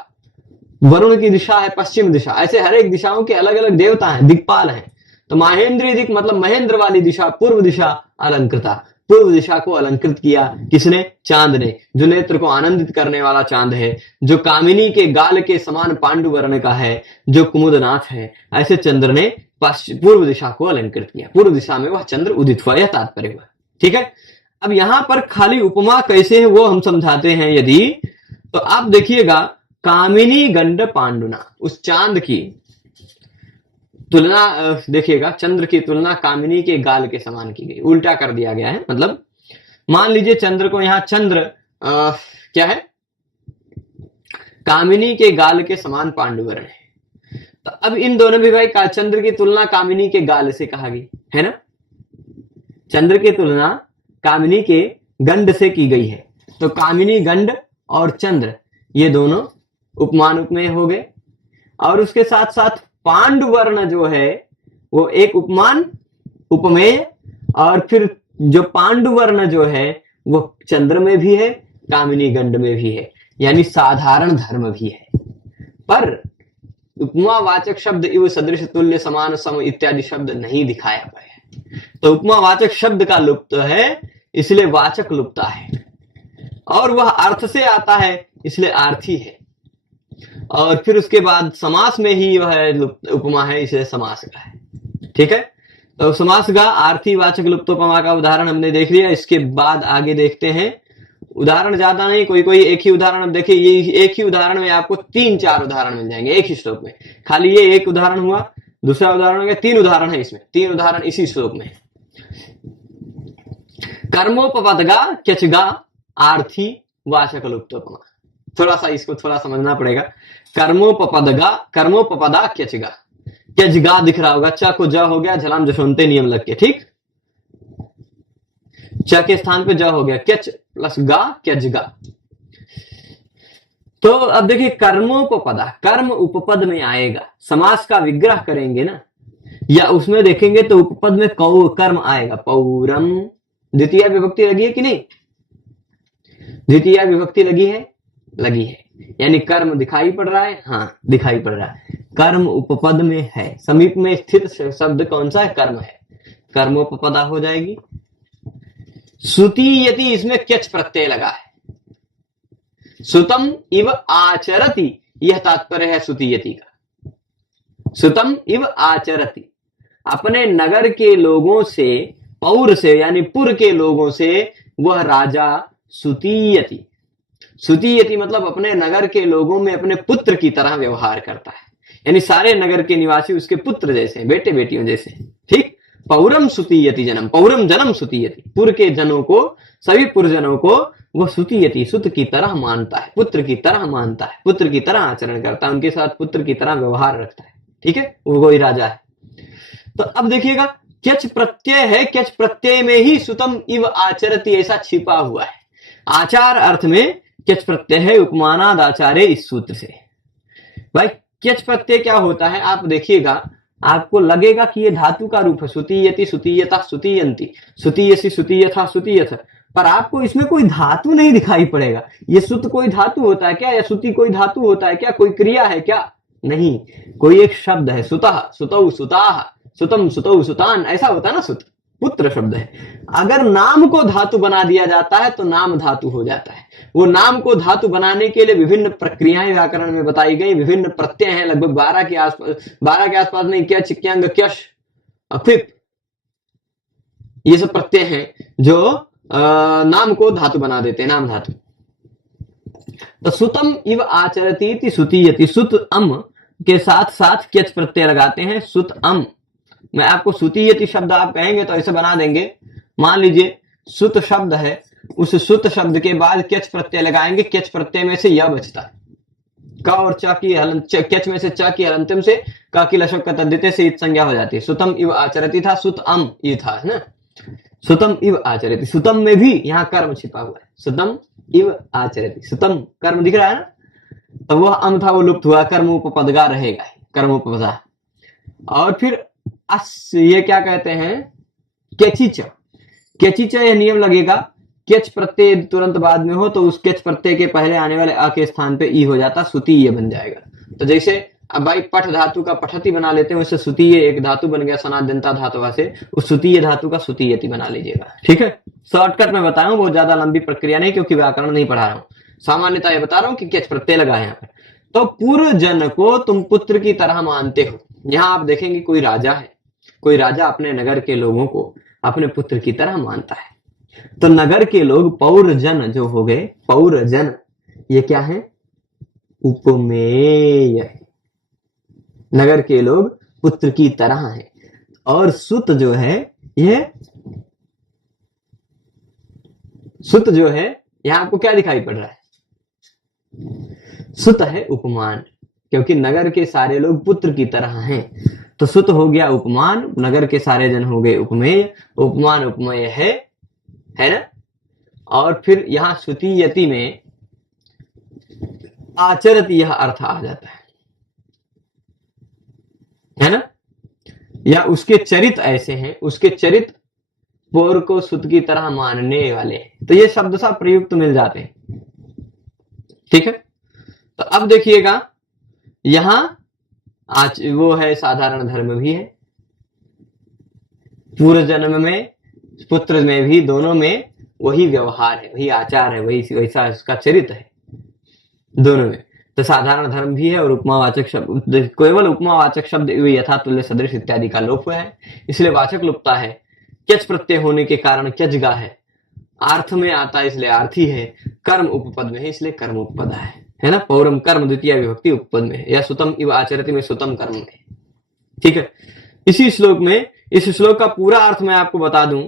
वरुण की दिशा है पश्चिम दिशा, ऐसे हर एक दिशाओं के अलग अलग देवता हैं, दिक्पाल हैं। तो माहेंद्री दिक् मतलब महेंद्र वाली दिशा, पूर्व दिशा अलंकृता, पूर्व दिशा को अलंकृत किया किसने, चांद ने, जो नेत्र को आनंदित करने वाला चांद है, जो कामिनी के गाल के समान पांडु वर्ण का है, जो कुमुदनाथ है, ऐसे चंद्र ने पूर्व दिशा को अलंकृत किया। पूर्व दिशा में वह चंद्र उदित हुआ, यह तात्पर्य हुआ। ठीक है, अब यहां पर खाली उपमा कैसे है वो हम समझाते हैं। यदि तो आप देखिएगा, कामिनी गंड पांडुना, उस चांद की तुलना देखिएगा, चंद्र की तुलना कामिनी के गाल के समान की गई, उल्टा कर दिया गया है। मतलब मान लीजिए चंद्र को, यहां चंद्र क्या है, कामिनी के गाल के समान पांडुवर्ण है। तो अब इन दोनों भी भाई चंद्र की तुलना कामिनी के गाल से कहा गई है ना, चंद्र की तुलना कामिनी के गंड से की गई है। तो कामिनी गंड और चंद्र ये दोनों उपमान उपमेय हो गए, और उसके साथ साथ पांडुवर्ण जो है वो एक उपमान उपमेय, और फिर जो पांडुवर्ण जो है वो चंद्र में भी है, कामिनी गंड में भी है, यानी साधारण धर्म भी है। पर उपमावाचक शब्द इव सदृश तुल्य समान सम इत्यादि शब्द नहीं दिखाया पाया, तो उपमावाचक शब्द का लुप्त है, इसलिए वाचक लुप्ता है, और वह अर्थ से आता है इसलिए आर्थी है, और फिर उसके बाद समास में ही वह उपमा है, इसलिए समास का है। ठीक है, तो समास का आर्थी वाचक लुप्तोपमा का उदाहरण हमने देख लिया। इसके बाद आगे देखते हैं, उदाहरण ज्यादा नहीं, कोई कोई एक ही उदाहरण। अब देखिए, ये एक ही उदाहरण में आपको 3-4 उदाहरण मिल जाएंगे एक ही श्लोक में। खाली ये एक उदाहरण हुआ, दूसरा उदाहरण हो गया, 3 उदाहरण है इसमें, 3 उदाहरण इसी श्लोक में। कर्मोपपदगा क्यचगा आर्थी वाचक लुप्तोपमा, थोड़ा सा इसको थोड़ा समझना पड़ेगा। कर्मोपपदगा, कर्मोपपदा क्यचगा, क्यजगा दिख रहा होगा, च को ज हो गया, झलाम जशोंते नियम लग के, ठीक, च के स्थान पे ज हो गया, क्यच प्लस गा, क्यजगा। तो अब देखिए, कर्मोपपदा, कर्म उपपद में आएगा, समास का विग्रह करेंगे ना, या उसमें देखेंगे तो उपपद में कर्म आएगा, पौरम। द्वितीय विभक्ति लगी है कि नहीं, द्वितीय विभक्ति लगी है, लगी है, यानी कर्म दिखाई पड़ रहा है, हाँ दिखाई पड़ रहा है, कर्म उपपद में है। समीप में स्थित शब्द कौन सा है, कर्म है, कर्मोपपदा हो जाएगी। सुतीयति, इसमें क्यच प्रत्यय लगा है, सुतम इव आचरति, यह तात्पर्य है सुतीयति का। सुतम इव आचरति, अपने नगर के लोगों से, पौर से यानी पुर के लोगों से वह राजा सुतीयति, सुतीयति मतलब अपने नगर के लोगों में अपने पुत्र की तरह व्यवहार करता है, यानी सारे नगर के निवासी उसके पुत्र जैसे, बेटे बेटियों जैसे। ठीक, पौरम सुतीयति जनम, पौरम जनम सुतीयति, पुर के जनों को, सभी पुरजनों को वह सुतीयति, सुत की तरह मानता है, पुत्र की तरह मानता है, पुत्र की तरह आचरण करता है, उनके साथ पुत्र की तरह व्यवहार रखता है। ठीक है, वो कोई राजा है। तो अब देखिएगा, क्यच प्रत्यय है, क्यच प्रत्यय में ही सुतम इव आचरति ऐसा छिपा हुआ है। आचार अर्थ में क्यच प्रत्यय है, उपमानाद आचार्य, इस सूत्र से। भाई क्यच प्रत्यय क्या होता है, आप देखिएगा, आपको लगेगा कि ये धातु का रूप है, सुतीयति, सुतीयता, सुतीयंती, सुतीयसी, सुतीयथा, सुतीयथ, पर आपको इसमें कोई धातु नहीं दिखाई पड़ेगा। ये सुत कोई धातु होता है क्या, या सुती कोई धातु होता है क्या, कोई क्रिया है क्या, नहीं, कोई एक शब्द है, सुतः, सुतौ, सुताः, सुतम, सुतौ, सुतान, ऐसा होता है ना सुत। पुत्र शब्द है। अगर नाम को धातु बना दिया जाता है तो नाम धातु हो जाता है। वो नाम को धातु बनाने के लिए विभिन्न प्रक्रियाएं व्याकरण में बताई गई, विभिन्न प्रत्यय हैं, लगभग 12 के आसपास, 12 के आसपास नहीं, क्या चिक्यांग क्यश अफिप, ये सब प्रत्यय हैं जो नाम को धातु बना देते हैं, नाम धातु। तो सुतम इव आचरती सुतीयति, सुत अम के साथ साथ क्यच प्रत्यय लगाते हैं, सुत अम। मैं आपको सुतीयति शब्द आप कहेंगे तो ऐसे बना देंगे, मान लीजिए सुत शब्द है, उस सुत शब्द के बाद क्यच प्रत्यय लगाएंगे, क्यच प्रत्यय में से यह बचता है, क और च की हलंत, क्यच में से च की हलंतम से क की लशक तद्धिते से इत संज्ञा हो जाती है। सुतम इव आचरति था, सुत अम ये था, है ना, सुतम इव आचरति। सुतम में भी यहाँ कर्म छिपा हुआ है, सुतम इव आचरति, सुतम कर्म दिख रहा है ना, तो वह अम था वो लुप्त हुआ, कर्म उपपदगा रहेगा, कर्म उपपदा। और फिर अस, ये क्या कहते हैं, केचिच, केचिच यह नियम लगेगा, केच प्रत्यय तुरंत बाद में हो तो उस केच प्रत्यय के पहले आने वाले अ के स्थान पे ई हो जाता, सुतीय बन जाएगा। तो जैसे अब भाई पठ धातु का पठती बना लेते हैं, उससे सुतीय एक धातु बन गया सनाद्यंता धातु से, उस सुतीय धातु का सुतीयति बना लीजिएगा, ठीक है। शॉर्टकट में बताऊं, बहुत ज्यादा लंबी प्रक्रिया नहीं, क्योंकि व्याकरण नहीं पढ़ा रहा हूं, सामान्यतः ये बता रहा हूं कि केच प्रत्यय लगा है यहाँ पर। तो पूर्व जन को तुम पुत्र की तरह मानते हो, यहाँ आप देखेंगे कोई राजा है, कोई राजा अपने नगर के लोगों को अपने पुत्र की तरह मानता है, तो नगर के लोग पौरजन जो हो गए, पौरजन ये क्या है, उपमेय है, नगर के लोग पुत्र की तरह है। और सुत जो है, यह सुत जो है, यहां आपको क्या दिखाई पड़ रहा है, सुत है उपमान, क्योंकि नगर के सारे लोग पुत्र की तरह हैं, तो सुत हो गया उपमान, नगर के सारे जन हो गए उपमेय, उपमान उपमेय है ना। और फिर यहां सुतीयति में आचरति यह अर्थ आ जाता है ना, या उसके चरित ऐसे हैं, उसके चरित पौर को सुत की तरह मानने वाले, तो ये शब्द सा प्रयुक्त मिल जाते हैं, ठीक है। तो अब देखिएगा यहां आज वो है साधारण धर्म भी है, पूर्व जन्म में पुत्र में भी, दोनों में वही व्यवहार है, वही आचार है, वही वैसा उसका चरित्र है दोनों में। तो साधारण धर्म भी है और उपमावाचक शब्द, केवल उपमावाचक शब्द यथा तुल्य सदृश इत्यादि का लोप हुआ है, इसलिए वाचक लुप्ता है। क्यच प्रत्यय होने के कारण क्यज गा है, अर्थ में आता है इसलिए आर्थी है, कर्म उपपद में है इसलिए कर्म उपपदा है ना। पौरम कर्म द्वितीय विभक्ति उपपद में है, या सुतम इव आचरति में सुतम कर्म में, ठीक है। इसी श्लोक में, इस श्लोक का पूरा अर्थ मैं आपको बता दूं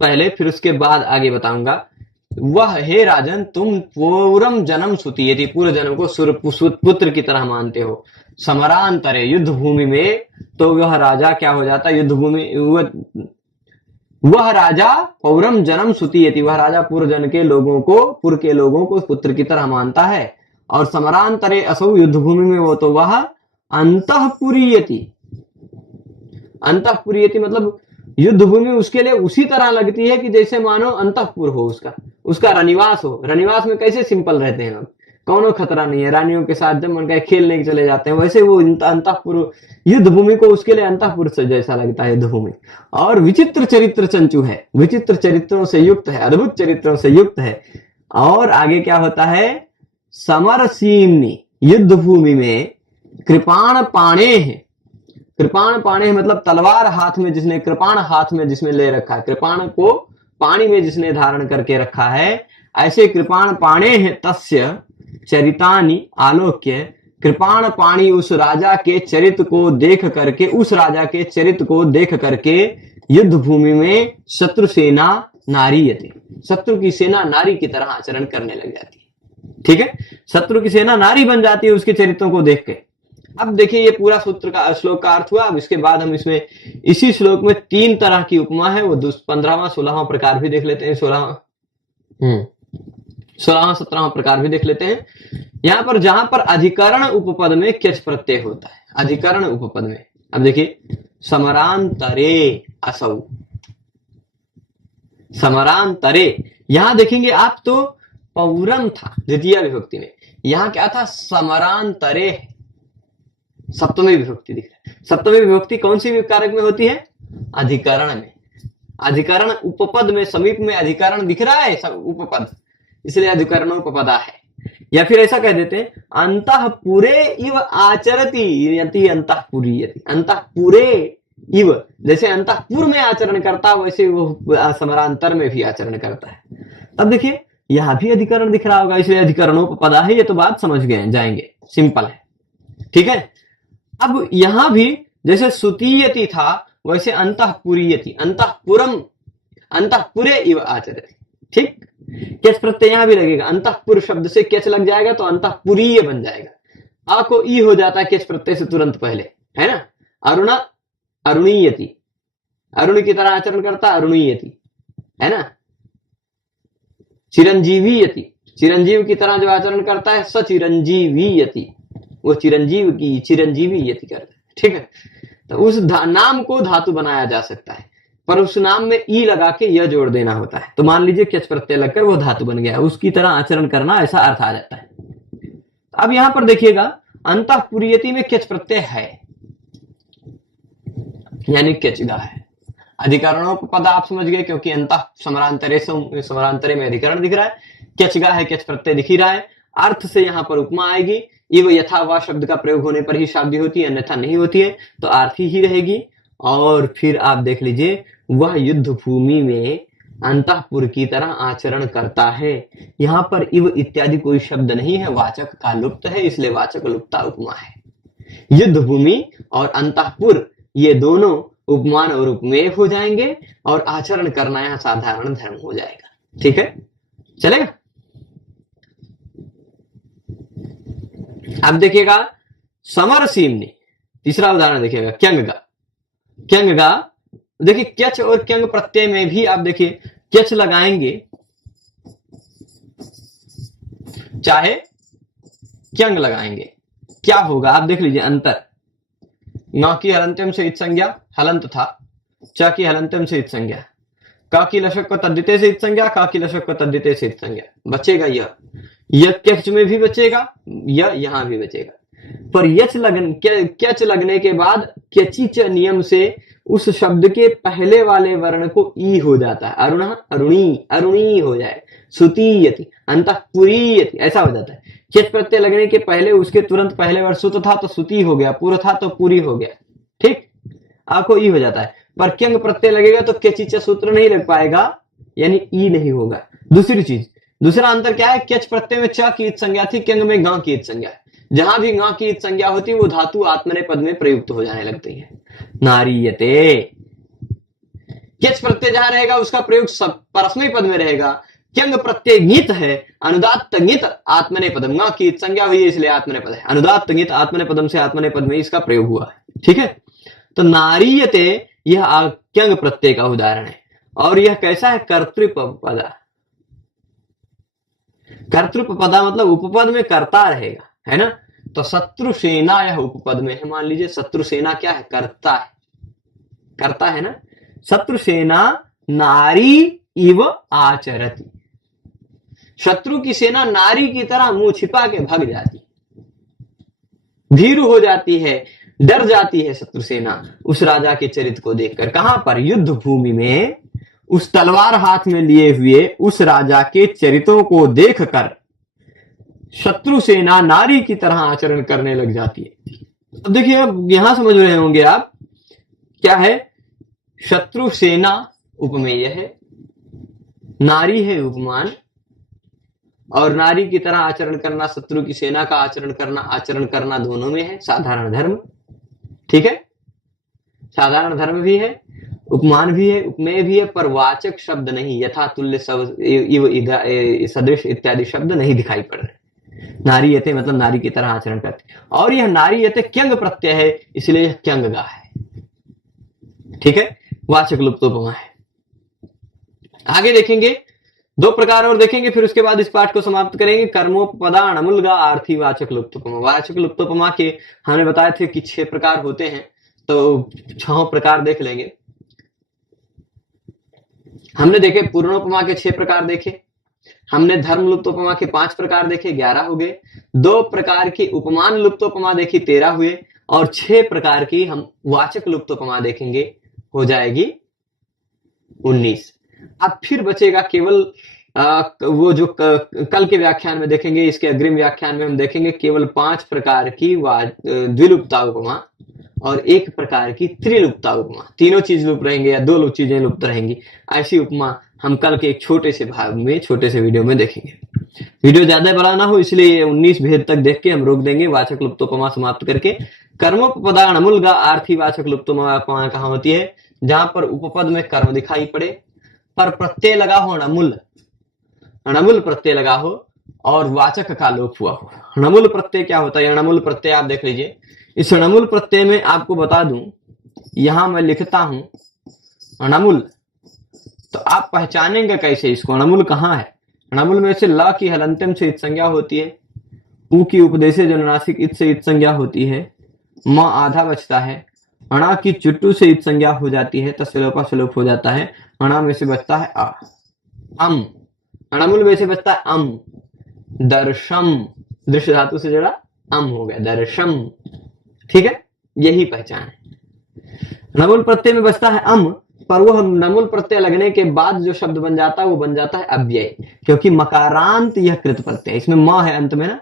पहले, फिर उसके बाद आगे बताऊंगा। वह हे राजन तुम पूर्वम जन्म सुतीयति, पूर्व जन्म को पुत्र की तरह मानते हो, समरांतरे युद्ध भूमि में, तो वह राजा क्या हो जाता है, युद्ध भूमि, वह राजा पौरम जन्म सुतीयति, वह राजा पूर्व जन के लोगों को, पूर्व के लोगों को पुत्र की तरह मानता है। और समरांतरे असौ युद्ध भूमि में वो तो वह अंतःपुरीयति, अंतःपुरीयति मतलब युद्ध भूमि उसके लिए उसी तरह लगती है कि जैसे मानो अंतःपुर हो, उसका रनिवास हो। रनिवास में कैसे सिंपल रहते हैं लोग, कौनो खतरा नहीं है, रानियों के साथ जब मन का खेलने के चले जाते हैं, वैसे वो अंतःपुर, युद्ध भूमि को उसके लिए अंतःपुर से जैसा लगता है युद्ध भूमि। और विचित्र चरित्र चंचु है, विचित्र चरित्रों से युक्त है, अद्भुत चरित्रों से युक्त है। और आगे क्या होता है, समरसीमनी, युद्ध भूमि में कृपाण पाणे है, कृपाण पाणे मतलब तलवार हाथ में जिसने, कृपाण हाथ में जिसने ले रखा है, कृपाण को पानी में जिसने धारण करके रखा है, ऐसे कृपाण पाणे है तस्य चरितानि आलोक्य, कृपाण पाणी उस राजा के चरित्र को देख करके, उस राजा के चरित्र को देख करके युद्ध भूमि में शत्रु सेना नारीयते, शत्रु की सेना नारी की तरह आचरण करने लग जाती है, ठीक है। शत्रु की सेना नारी बन जाती है उसके चरित्रों को देख के। अब देखिए ये पूरा सूत्र का, श्लोक का अर्थ हुआ। अब इसके बाद हम इसमें, इसी श्लोक में 3 तरह की उपमा है, वो 15वां 16वां प्रकार भी देख लेते हैं, 16वां 17वां प्रकार भी देख लेते हैं। यहां पर जहां पर अधिकरण उपपद में क्यच प्रत्यय होता है, अधिकरण उपपद में, अब देखिए समरांतरे असौ, समरांतरे, यहां देखेंगे आप तो पौरम था द्वितीय विभक्ति में, यहां क्या था, समरांतरे, सप्तमी विभक्ति दिख रहा है। सप्तमी विभक्ति कौन सी कारक में होती है, अधिकरण में। अधिकरण उपपद में समीप में अधिकरण दिख रहा है सब उपपद, इसलिए अधिकरणोपपदा है। या फिर ऐसा कह देते हैं अंतःपुरे इव आचरति यति अंतःपुरीयति, अंतःपुरे इव, जैसे अंतःपुर में आचरण करता वैसे वो समरांतर में भी आचरण करता है। अब देखिए यहां भी अधिकरण दिख रहा होगा, इसलिए अधिकरणोपपदा है, ये तो बात समझ गए जाएंगे, सिंपल है। ठीक है, अब यहां भी जैसे सुतीयति था वैसे अंतःपुरीयति, अंतःपुरम अंतःपुरे इव आचरति। ठीक, केच प्रत्यय यहां भी लगेगा, अंतःपुर शब्द से केच लग जाएगा तो अंतःपुरीय बन जाएगा। आ को ई हो जाता है केच प्रत्यय से तुरंत पहले, है ना। अरुणा अरुणीयति, अरुण की तरह आचरण करता अरुणीयति, है ना। चिरंजीवीयति, चिरंजीव की तरह जो आचरण करता है सचिरंजीवीयति, वो चिरंजीव की चिरंजीवीयति करता है। ठीक है, तो उस नाम को धातु बनाया जा सकता है, पर उस नाम में ई लगा के यह जोड़ देना होता है। तो मान लीजिए केच प्रत्यय लगकर वो धातु बन गया, उसकी तरह आचरण करना, ऐसा अर्थ आ जाता है। अब यहां पर देखिएगा अंतःपुरीयति में केच प्रत्यय है, यानी केचगा है। अधिकरणोपपदा आप समझ गए, क्योंकि अंतः समरांतरे में अधिकरण दिख रहा है, केचगा है, केच प्रत्यय दिख ही रहा है। अर्थ से यहां पर उपमा आएगी, इव यथा वा शब्द का प्रयोग होने पर ही शाब्दी होती है, अन्यथा नहीं होती है, तो आर्थी ही रहेगी। और फिर आप देख लीजिए वह युद्ध भूमि में अंतःपुर की तरह आचरण करता है। यहां पर इव इत्यादि कोई शब्द नहीं है, वाचक का लुप्त है, इसलिए वाचक लुप्ता उपमा है। युद्ध भूमि और अंतःपुर ये दोनों उपमान और उपमेय हो जाएंगे और आचरण करना यहां साधारण धर्म हो जाएगा। ठीक है, चलेगा। अब देखिएगा समरसीमनी, तीसरा उदाहरण देखिएगा क्यंग का। क्यंग का देखिए क्यच और क्यंग प्रत्यय में भी आप देखिए क्यच लगाएंगे चाहे क्यंग लगाएंगे, क्या होगा आप देख लीजिए अंतर। न की हलंत्यम से इत संज्ञा हलंत था, च की हलंत्यम से इत संज्ञा, क की लशक को तद्दिते से इत संज्ञा, क की लशक को तद्दिते से इत संज्ञा, बचेगा यह क्यच में भी बचेगा, यह यहां भी बचेगा। पर क्यच लगने के बाद क्यचिच नियम से उस शब्द के पहले वाले वर्ण को ई हो जाता है, अरुण अरुणी अरुणी हो जाए, सुतीयति अंतःपुरीयति ऐसा हो जाता है। क्यच प्रत्यय लगने के पहले उसके तुरंत पहले वर्ष सुत था तो सुती हो गया, पूर्व था तो पूरी हो गया। ठीक, आपको ई हो जाता है। पर क्यंग प्रत्यय लगेगा तो क्यचिच सूत्र नहीं लग पाएगा, यानी ई नहीं होगा। दूसरी चीज, दूसरा अंतर क्या है, क्यच प्रत्यय में च की इत संज्ञा थी, क्यंग में ग की इत संज्ञा है। जहां भी ग की इत संज्ञा होती है वो धातु आत्मनेय पद में प्रयुक्त हो जाने लगती है। नारीयते, क्यच प्रत्यय जहां रहेगा उसका प्रयोग परस्मय पद में रहेगा। क्यंग प्रत्यय ङित है, अनुदात्त ङित आत्मनेय पदम, ग की इत संज्ञा हुई है इसलिए आत्मनेय पद है, अनुदात्त ङित आत्मनेय पदम से आत्मनेय पद में इसका प्रयोग हुआ है। ठीक है, तो नारीयते यह क्यंग प्रत्यय का उदाहरण है। और यह कैसा है, कर्तृपदा। कर्तृपदा मतलब उपपद में करता रहेगा, है ना। तो शत्रु सेना यह उपपद में है, मान लीजिए शत्रु सेना क्या है, करता है, करता है ना। शत्रु सेना नारी इव आचरति, शत्रु की सेना नारी की तरह मुंह छिपा के भाग जाती, भीरू हो जाती है, डर जाती है शत्रु सेना उस राजा के चरित्र को देखकर। कहां पर, युद्ध भूमि में उस तलवार हाथ में लिए हुए उस राजा के चरित्रों को देखकर शत्रु सेना नारी की तरह आचरण करने लग जाती है। अब देखिए, अब यहां समझ रहे होंगे आप क्या है, शत्रु सेना उपमेय है, नारी है उपमान, और नारी की तरह आचरण करना, शत्रु की सेना का आचरण करना दोनों में है साधारण धर्म। ठीक है, साधारण धर्म भी है, उपमान भी है, उपमेय भी है, पर वाचक शब्द नहीं, यथा तुल्य सदृश इत्यादि शब्द नहीं दिखाई पड़ रहे। नारीयते मतलब नारी की तरह आचरण करते, और यह नारीयते क्यंग प्रत्यय है इसलिए यह क्यंगगा है। ठीक है, वाचक लुप्तोपमा है। आगे देखेंगे दो प्रकार और देखेंगे, फिर उसके बाद इस पाठ को समाप्त करेंगे। कर्मोपपदा, अणमुलगा, आर्थी, वाचक लुप्तोपमा। वाचक लुप्तोपमा के हमने बताए थे कि 6 प्रकार होते हैं, तो 6 प्रकार देख लेंगे। हमने देखे पूर्णोपमा के 6 प्रकार देखे, हमने धर्म लुप्तोपमा के 5 प्रकार देखे, 11 हो गए। 2 प्रकार की उपमान लुप्तोपमा देखी, 13 हुए, और 6 प्रकार की हम वाचक लुप्तोपमा देखेंगे, हो जाएगी 19। अब फिर बचेगा केवल वो जो कल के व्याख्यान में देखेंगे, इसके अग्रिम व्याख्यान में हम देखेंगे केवल 5 प्रकार की द्विलुप्ता उपमा और 1 प्रकार की त्रिलुप्ता उपमा। तीनों चीज लुप्त रहेंगे या 2 चीजें लुप्त रहेंगी, ऐसी उपमा हम कल के एक छोटे से भाग में, छोटे से वीडियो में देखेंगे। वीडियो ज्यादा बड़ा ना हो इसलिए 19 भेद तक देख के हम रोक देंगे, वाचक लुप्तोपमा समाप्त करके। कर्मोपपदा अणमुलगा आर्थी वाचक लुप्तोपमा कहाँ होती है? जहां पर उपपद में कर्म दिखाई पड़े, पर प्रत्यय लगा हो, अणमुल प्रत्यय लगा हो और वाचक का लोप हुआ हो। अणमुल प्रत्यय क्या होता है? अणमुल प्रत्यय आप देख लीजिए। इस अणमुल प्रत्यय में आपको बता दूं, यहां मैं लिखता हूं अणमुल, तो आप पहचानेंगे कैसे इसको? अणमुल कहाँ है? अणमुल में से ल की हलंत्यम से इत संज्ञा होती है, उ की उपदेशे जननासिक इत से इत संज्ञा होती है, म आधा बचता है, अणा की चुट्टू से इत संज्ञा हो जाती है, तस्लोपा सलोप हो जाता है, अणा में से बचता है आ, अम, अणमुल में से बचता है अम, दर्शम, दृश्य धातु से जरा अम हो गया, दर्शम। ठीक है, यही पहचान है। नमुल प्रत्यय में बचता है अम, पर वो नमुल प्रत्यय लगने के बाद जो शब्द बन जाता है वो बन जाता है अव्यय, क्योंकि मकारांत यह कृत प्रत्यय, इसमें म है अंत में ना,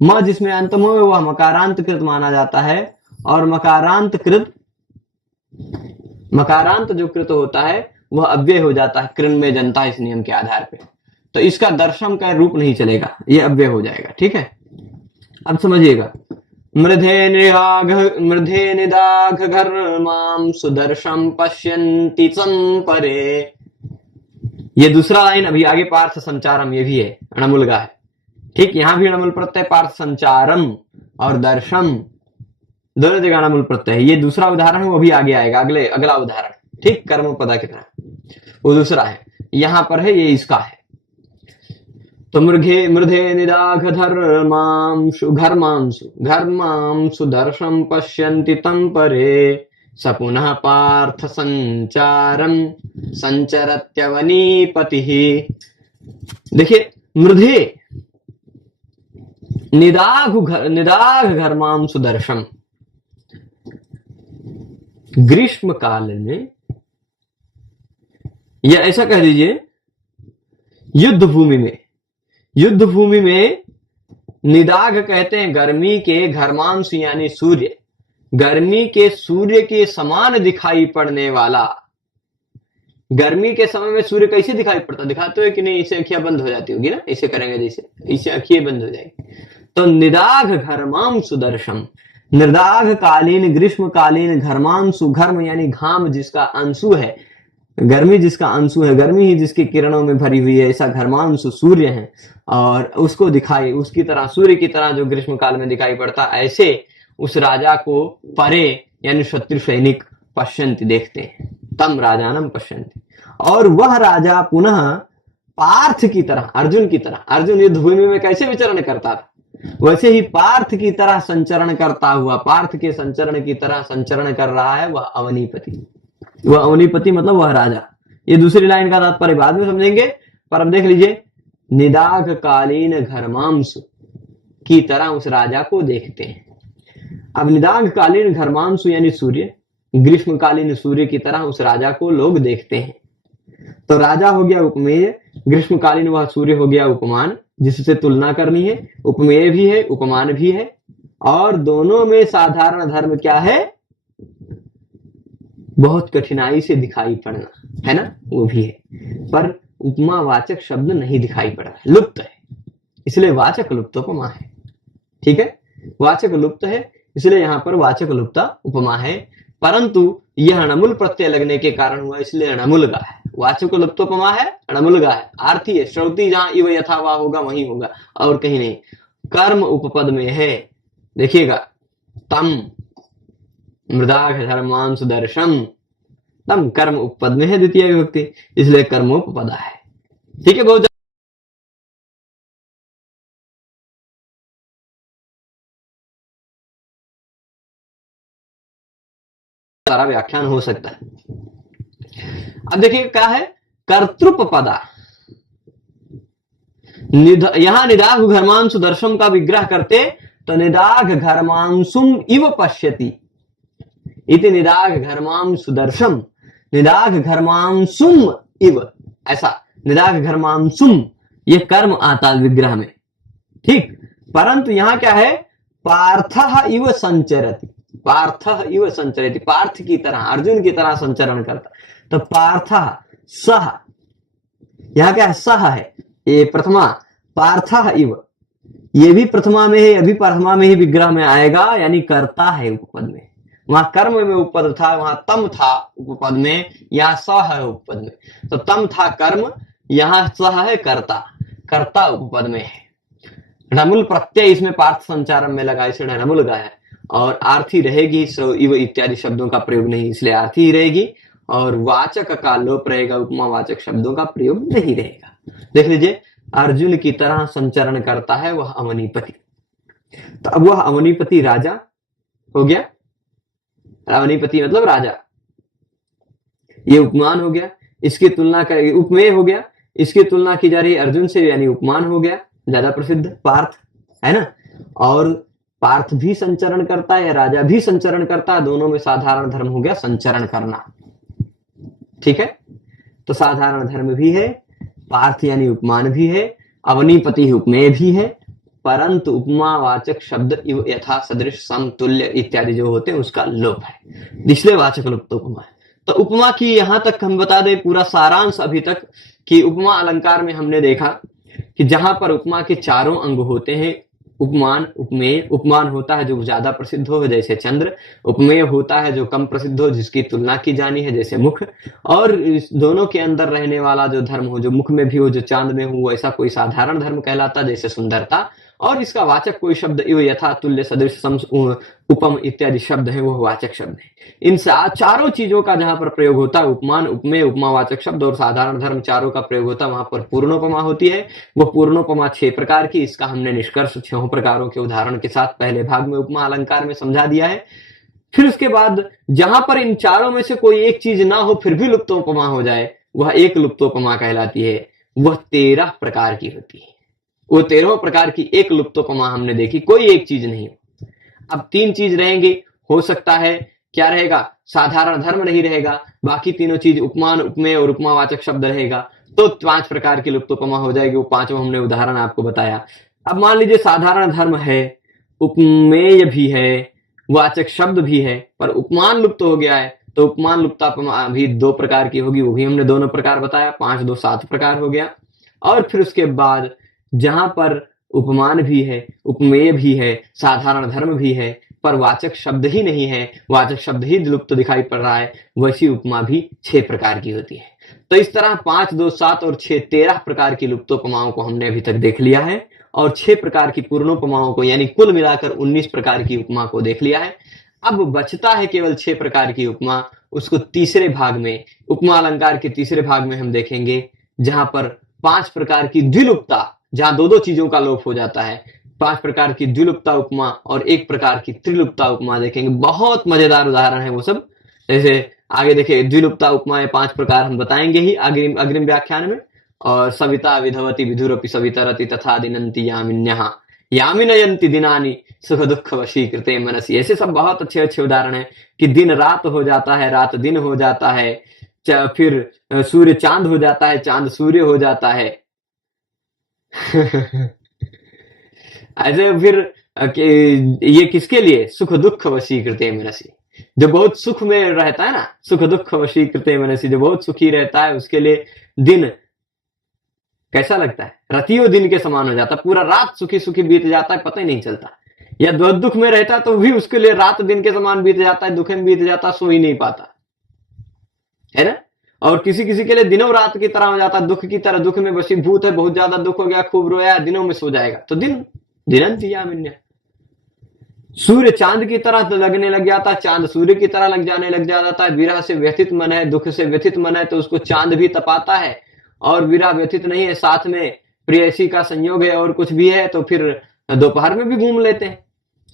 म जिसमें अंत में हो वह मकारांत कृत माना जाता है। और मकारांत जो कृत होता है वह अव्यय हो जाता है कृन में जनता, इस नियम के आधार पे। तो इसका दर्शम का रूप नहीं चलेगा, ये अव्यय हो जाएगा। ठीक है, अब समझिएगा। मृधे निदाघ घर्मां सुदर्शम पश्यन्ति संपरे, ये दूसरा लाइन अभी आगे पार्थ संचारम, ये भी है अणमुलगा है। ठीक, यहां भी अणमुल प्रत्यय, पार्थ संचारम और दर्शम दोनों जगह अणमुल प्रत्यय है। ये दूसरा उदाहरण है, वो भी आगे आएगा, अगला उदाहरण। ठीक, कर्मपदा की तरह वो दूसरा है, यहां पर है ये इसका है। तो मृधे निदाघ घर्मांसु दर्शम पश्यन्ति तं परे, स पुनः पार्थ संचारम संचरत्यवनीपतिः। देखिए, मृधे निदाघ घर्मांसु दर्शम, ग्रीष्म काल में, या ऐसा कह दीजिए युद्ध भूमि में निदाघ कहते हैं गर्मी के, घर्मांशु यानी सूर्य, गर्मी के सूर्य के समान दिखाई पड़ने वाला। गर्मी के समय में सूर्य कैसे दिखाई पड़ता, दिखाते हो कि नहीं? इसे अखियां बंद हो जाती होगी ना, इसे करेंगे जैसे, इसे अखियां बंद हो जाएगी। तो निदाघ घर्मांशु दर्शम, निदाघ कालीन, ग्रीष्म कालीन घर्मांशु, घर्म यानी घाम जिसका अंशु है, गर्मी जिसका अंशु है, गर्मी ही जिसकी किरणों में भरी हुई है, ऐसा घर्मांशु सूर्य है। और उसको दिखाई, उसकी तरह, सूर्य की तरह जो ग्रीष्म काल में दिखाई पड़ता, ऐसे उस राजा को परे यानी शत्रु सैनिक पश्यन्ति देखते हैं, तम राजानम पश्यन्ति। और वह राजा पुनः पार्थ की तरह, अर्जुन की तरह, अर्जुन युद्ध भूमि में कैसे विचरण करता था, वैसे ही पार्थ की तरह संचरण करता हुआ, पार्थ के संचरण की तरह संचरण कर रहा है वह अवनीपति। वह अवनीपति मतलब वह राजा। ये दूसरी लाइन का तात्पर्य बाद में समझेंगे, पर अब देख लीजिए, निदाघ कालीन घर्मांशु की तरह उस राजा को देखते हैं। अब निदाघ कालीन घर्मांशु यानी सूर्य, ग्रीष्मकालीन सूर्य की तरह उस राजा को लोग देखते हैं। तो राजा हो गया उपमेय, ग्रीष्मकालीन वह सूर्य हो गया उपमान, जिससे तुलना करनी है, उपमेय भी है, उपमान भी है। और दोनों में साधारण धर्म क्या है? बहुत कठिनाई से दिखाई पड़ना है ना, वो भी है, पर उपमावाचक शब्द नहीं दिखाई पड़ रहा है, लुप्त है, इसलिए वाचक लुप्तोपमा है। ठीक है, वाचक लुप्त है इसलिए यहां पर वाचक लुप्ता उपमा है, परंतु यह अणमुल प्रत्यय लगने के कारण हुआ, इसलिए अणमुलगा है। वाचक लुप्तोपमा है, अणमुलगा है, आर्थी है, श्रौती जहां इव यथा वा होगा वहीं होगा और कहीं नहीं। कर्म उपपद में है, देखिएगा, तम मृदाघ धर्मांशु दर्शम, तम कर्म उपपद में है द्वितीय विभक्ति, इसलिए कर्मोपपदा है। ठीक है, बहुत सारा व्याख्यान हो सकता है। अब देखिए क्या है, कर्तृपदा। यहां निदाघ घर्मांशु दर्शम का विग्रह करते तो निदाघ घर्मांशुम इव पश्यति इति निदाघ घर्मांशु दर्शम, निदाघ घर्मांसुम इव, ऐसा निदाघ घर्मांसुम ये कर्म आता विग्रह में, ठीक। परंतु यहां क्या है, पार्थः इव संचरति, पार्थः इव संचरति, पार्थ की तरह, अर्जुन की तरह संचरण करता। तो पार्थः सह, यहां क्या है, सह है, ये प्रथमा, पार्थः इव ये भी प्रथमा में है, अभी प्रथमा में ही विग्रह में आएगा, यानी करता है उपपद में। वहां कर्म में उपपद था, वहां तम था उपपद में, यहाँ स है उपपद में। तो तम था कर्म, यहाँ स है कर्ता, कर्ता उपपद में है। णमुल प्रत्यय इसमें पार्थ संचारण में लगा, इसे णमुल लगा है, और आर्थी रहेगी, सो इव इत्यादि शब्दों का प्रयोग नहीं, इसलिए आर्थी ही रहेगी, और वाचक का लोप रहेगा, उपमा वाचक शब्दों का प्रयोग नहीं रहेगा। देख लीजिए, अर्जुन की तरह संचरण करता है वह अवनीपति। तो अब वह अवनीपति राजा हो गया, अवनीपति मतलब राजा, ये उपमान हो गया। इसकी तुलना कर, उपमेय हो गया, इसकी तुलना की जा रही है अर्जुन से, यानी उपमान हो गया, ज्यादा प्रसिद्ध पार्थ है ना। और पार्थ भी संचरण करता है, राजा भी संचरण करता है, दोनों में साधारण धर्म हो गया संचरण करना, ठीक है। तो साधारण धर्म भी है, पार्थ यानी उपमान भी है, अवनीपति उपमेय भी है, परंतु उपमावाचक शब्द यथा सदृश समतुल्य इत्यादि जो होते हैं उसका लोप है, इसलिए वाचक लुप्त उपमा है। तो उपमा की यहां तक हम बता दें पूरा सारांश अभी तक, कि उपमा अलंकार में हमने देखा कि जहां पर उपमा के चारों अंग होते हैं, उपमान, उपमेय, उपमान होता है जो ज्यादा प्रसिद्ध हो जैसे चंद्र, उपमेय होता है जो कम प्रसिद्ध हो जिसकी तुलना की जानी है जैसे मुख, और इस दोनों के अंदर रहने वाला जो धर्म हो, जो मुख में भी हो जो चांद में हो, वैसा कोई साधारण धर्म कहलाता जैसे सुंदरता, और इसका वाचक कोई शब्द इव यथा तुल्य सदृश सम उपम इत्यादि शब्द है, वह वाचक शब्द है। इन चारों चीजों का जहां पर प्रयोग होता है, उपमान, उपमेय, उपमावाचक शब्द और साधारण धर्म चारों का प्रयोग होता है, वहां पर पूर्णोपमा होती है। वह पूर्णोपमा 6 प्रकार की, इसका हमने निष्कर्ष 6 प्रकारों के उदाहरण के साथ पहले भाग में उपमा अलंकार में समझा दिया है। फिर उसके बाद जहां पर इन चारों में से कोई एक चीज ना हो फिर भी लुप्तोपमा हो जाए, वह एक लुप्तोपमा कहलाती है। वह 13 प्रकार की होती है। वो 13 प्रकार की एक लुप्तोपमा हमने देखी, कोई एक चीज नहीं हो। अब 3 चीज रहेंगे, हो सकता है क्या रहेगा, साधारण धर्म नहीं रहेगा, बाकी तीनों चीज उपमान, उपमेय और उपमावाचक शब्द रहेगा, तो 5 प्रकार की लुप्तोपमा हो जाएगी। वो 5वां हमने उदाहरण आपको बताया। अब मान लीजिए साधारण धर्म है, उपमेय भी है, वाचक शब्द भी है, पर उपमान लुप्त हो गया है, तो उपमान लुप्तोपमा भी 2 प्रकार की होगी, वो भी हमने दोनों प्रकार बताया, 5 2 7 प्रकार हो गया। और फिर उसके बाद जहां पर उपमान भी है, उपमेय भी है, साधारण धर्म भी है, पर वाचक शब्द ही नहीं है, वाचक शब्द ही लुप्त दिखाई पड़ रहा है, वैसी उपमा भी 6 प्रकार की होती है। तो इस तरह 5 2 7 और 6 13 प्रकार की लुप्तोपमाओं को हमने अभी तक देख लिया है, और 6 प्रकार की पूर्णोपमाओं को, यानी कुल मिलाकर 19 प्रकार की उपमा को देख लिया है। अब बचता है केवल 6 प्रकार की उपमा, उसको तीसरे भाग में, उपमा अलंकार के तीसरे भाग में हम देखेंगे, जहां पर 5 प्रकार की द्विलुप्ता, जहां 2 चीजों का लोप हो जाता है, 5 प्रकार की द्विलुप्ता उपमा और 1 प्रकार की त्रिलुप्ता उपमा देखेंगे। बहुत मजेदार उदाहरण है वो सब, जैसे आगे देखिए, द्विलुप्ता उपमा 5 प्रकार हम बताएंगे ही अग्रिम व्याख्यान में। और सविता विधवती विधुरपि सवितरति तथा दिनंति यामिन्यः यामिनयन्ति दिनानि सुख दुख वशीकृते मनसि, ऐसे सब बहुत अच्छे अच्छे उदाहरण है कि दिन रात हो जाता है, रात दिन हो जाता है, फिर सूर्य चांद हो जाता है, चांद सूर्य हो जाता है। ऐसे फिर ये किसके लिए, सुख दुख वशीकृते मनसि, जो बहुत सुख में रहता है ना, सुख दुख वशीकृते मनसि, जो बहुत सुखी रहता है उसके लिए दिन कैसा लगता है, रतियों दिन के समान हो जाता है, पूरा रात सुखी सुखी बीत जाता है, पता ही नहीं चलता। या दुख में रहता तो भी उसके लिए रात दिन के समान बीत जाता है, दुख में बीत जाता, सो ही नहीं पाता है ना। और किसी किसी के लिए दिनों रात की तरह हो जाता, दुख की तरह, दुख में वशीभूत है, बहुत ज्यादा दुख हो गया, खूब रोया, दिनों में सो जाएगा, तो दिनंति यामिन्यः, सूर्य चांद की तरह तो लगने लग जाता, चांद सूर्य की तरह लग जाता है। विरह से व्यथित मन है, दुख से व्यथित मन है, तो उसको चांद भी तपाता है, और विरह व्यथित नहीं है, साथ में प्रेयसी का संयोग है और कुछ भी है, तो फिर दोपहर में भी घूम लेते हैं,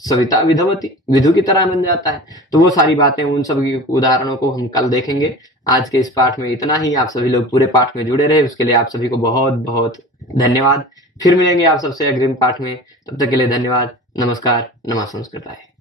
सविता विधवती विधु की तरह बन जाता है। तो वो सारी बातें, उन सब उदाहरणों को हम कल देखेंगे। आज के इस पाठ में इतना ही। आप सभी लोग पूरे पाठ में जुड़े रहे, उसके लिए आप सभी को बहुत बहुत धन्यवाद। फिर मिलेंगे आप सबसे अग्रिम पाठ में, तब तक के लिए धन्यवाद। नमस्कार। नमः संस्कृताय।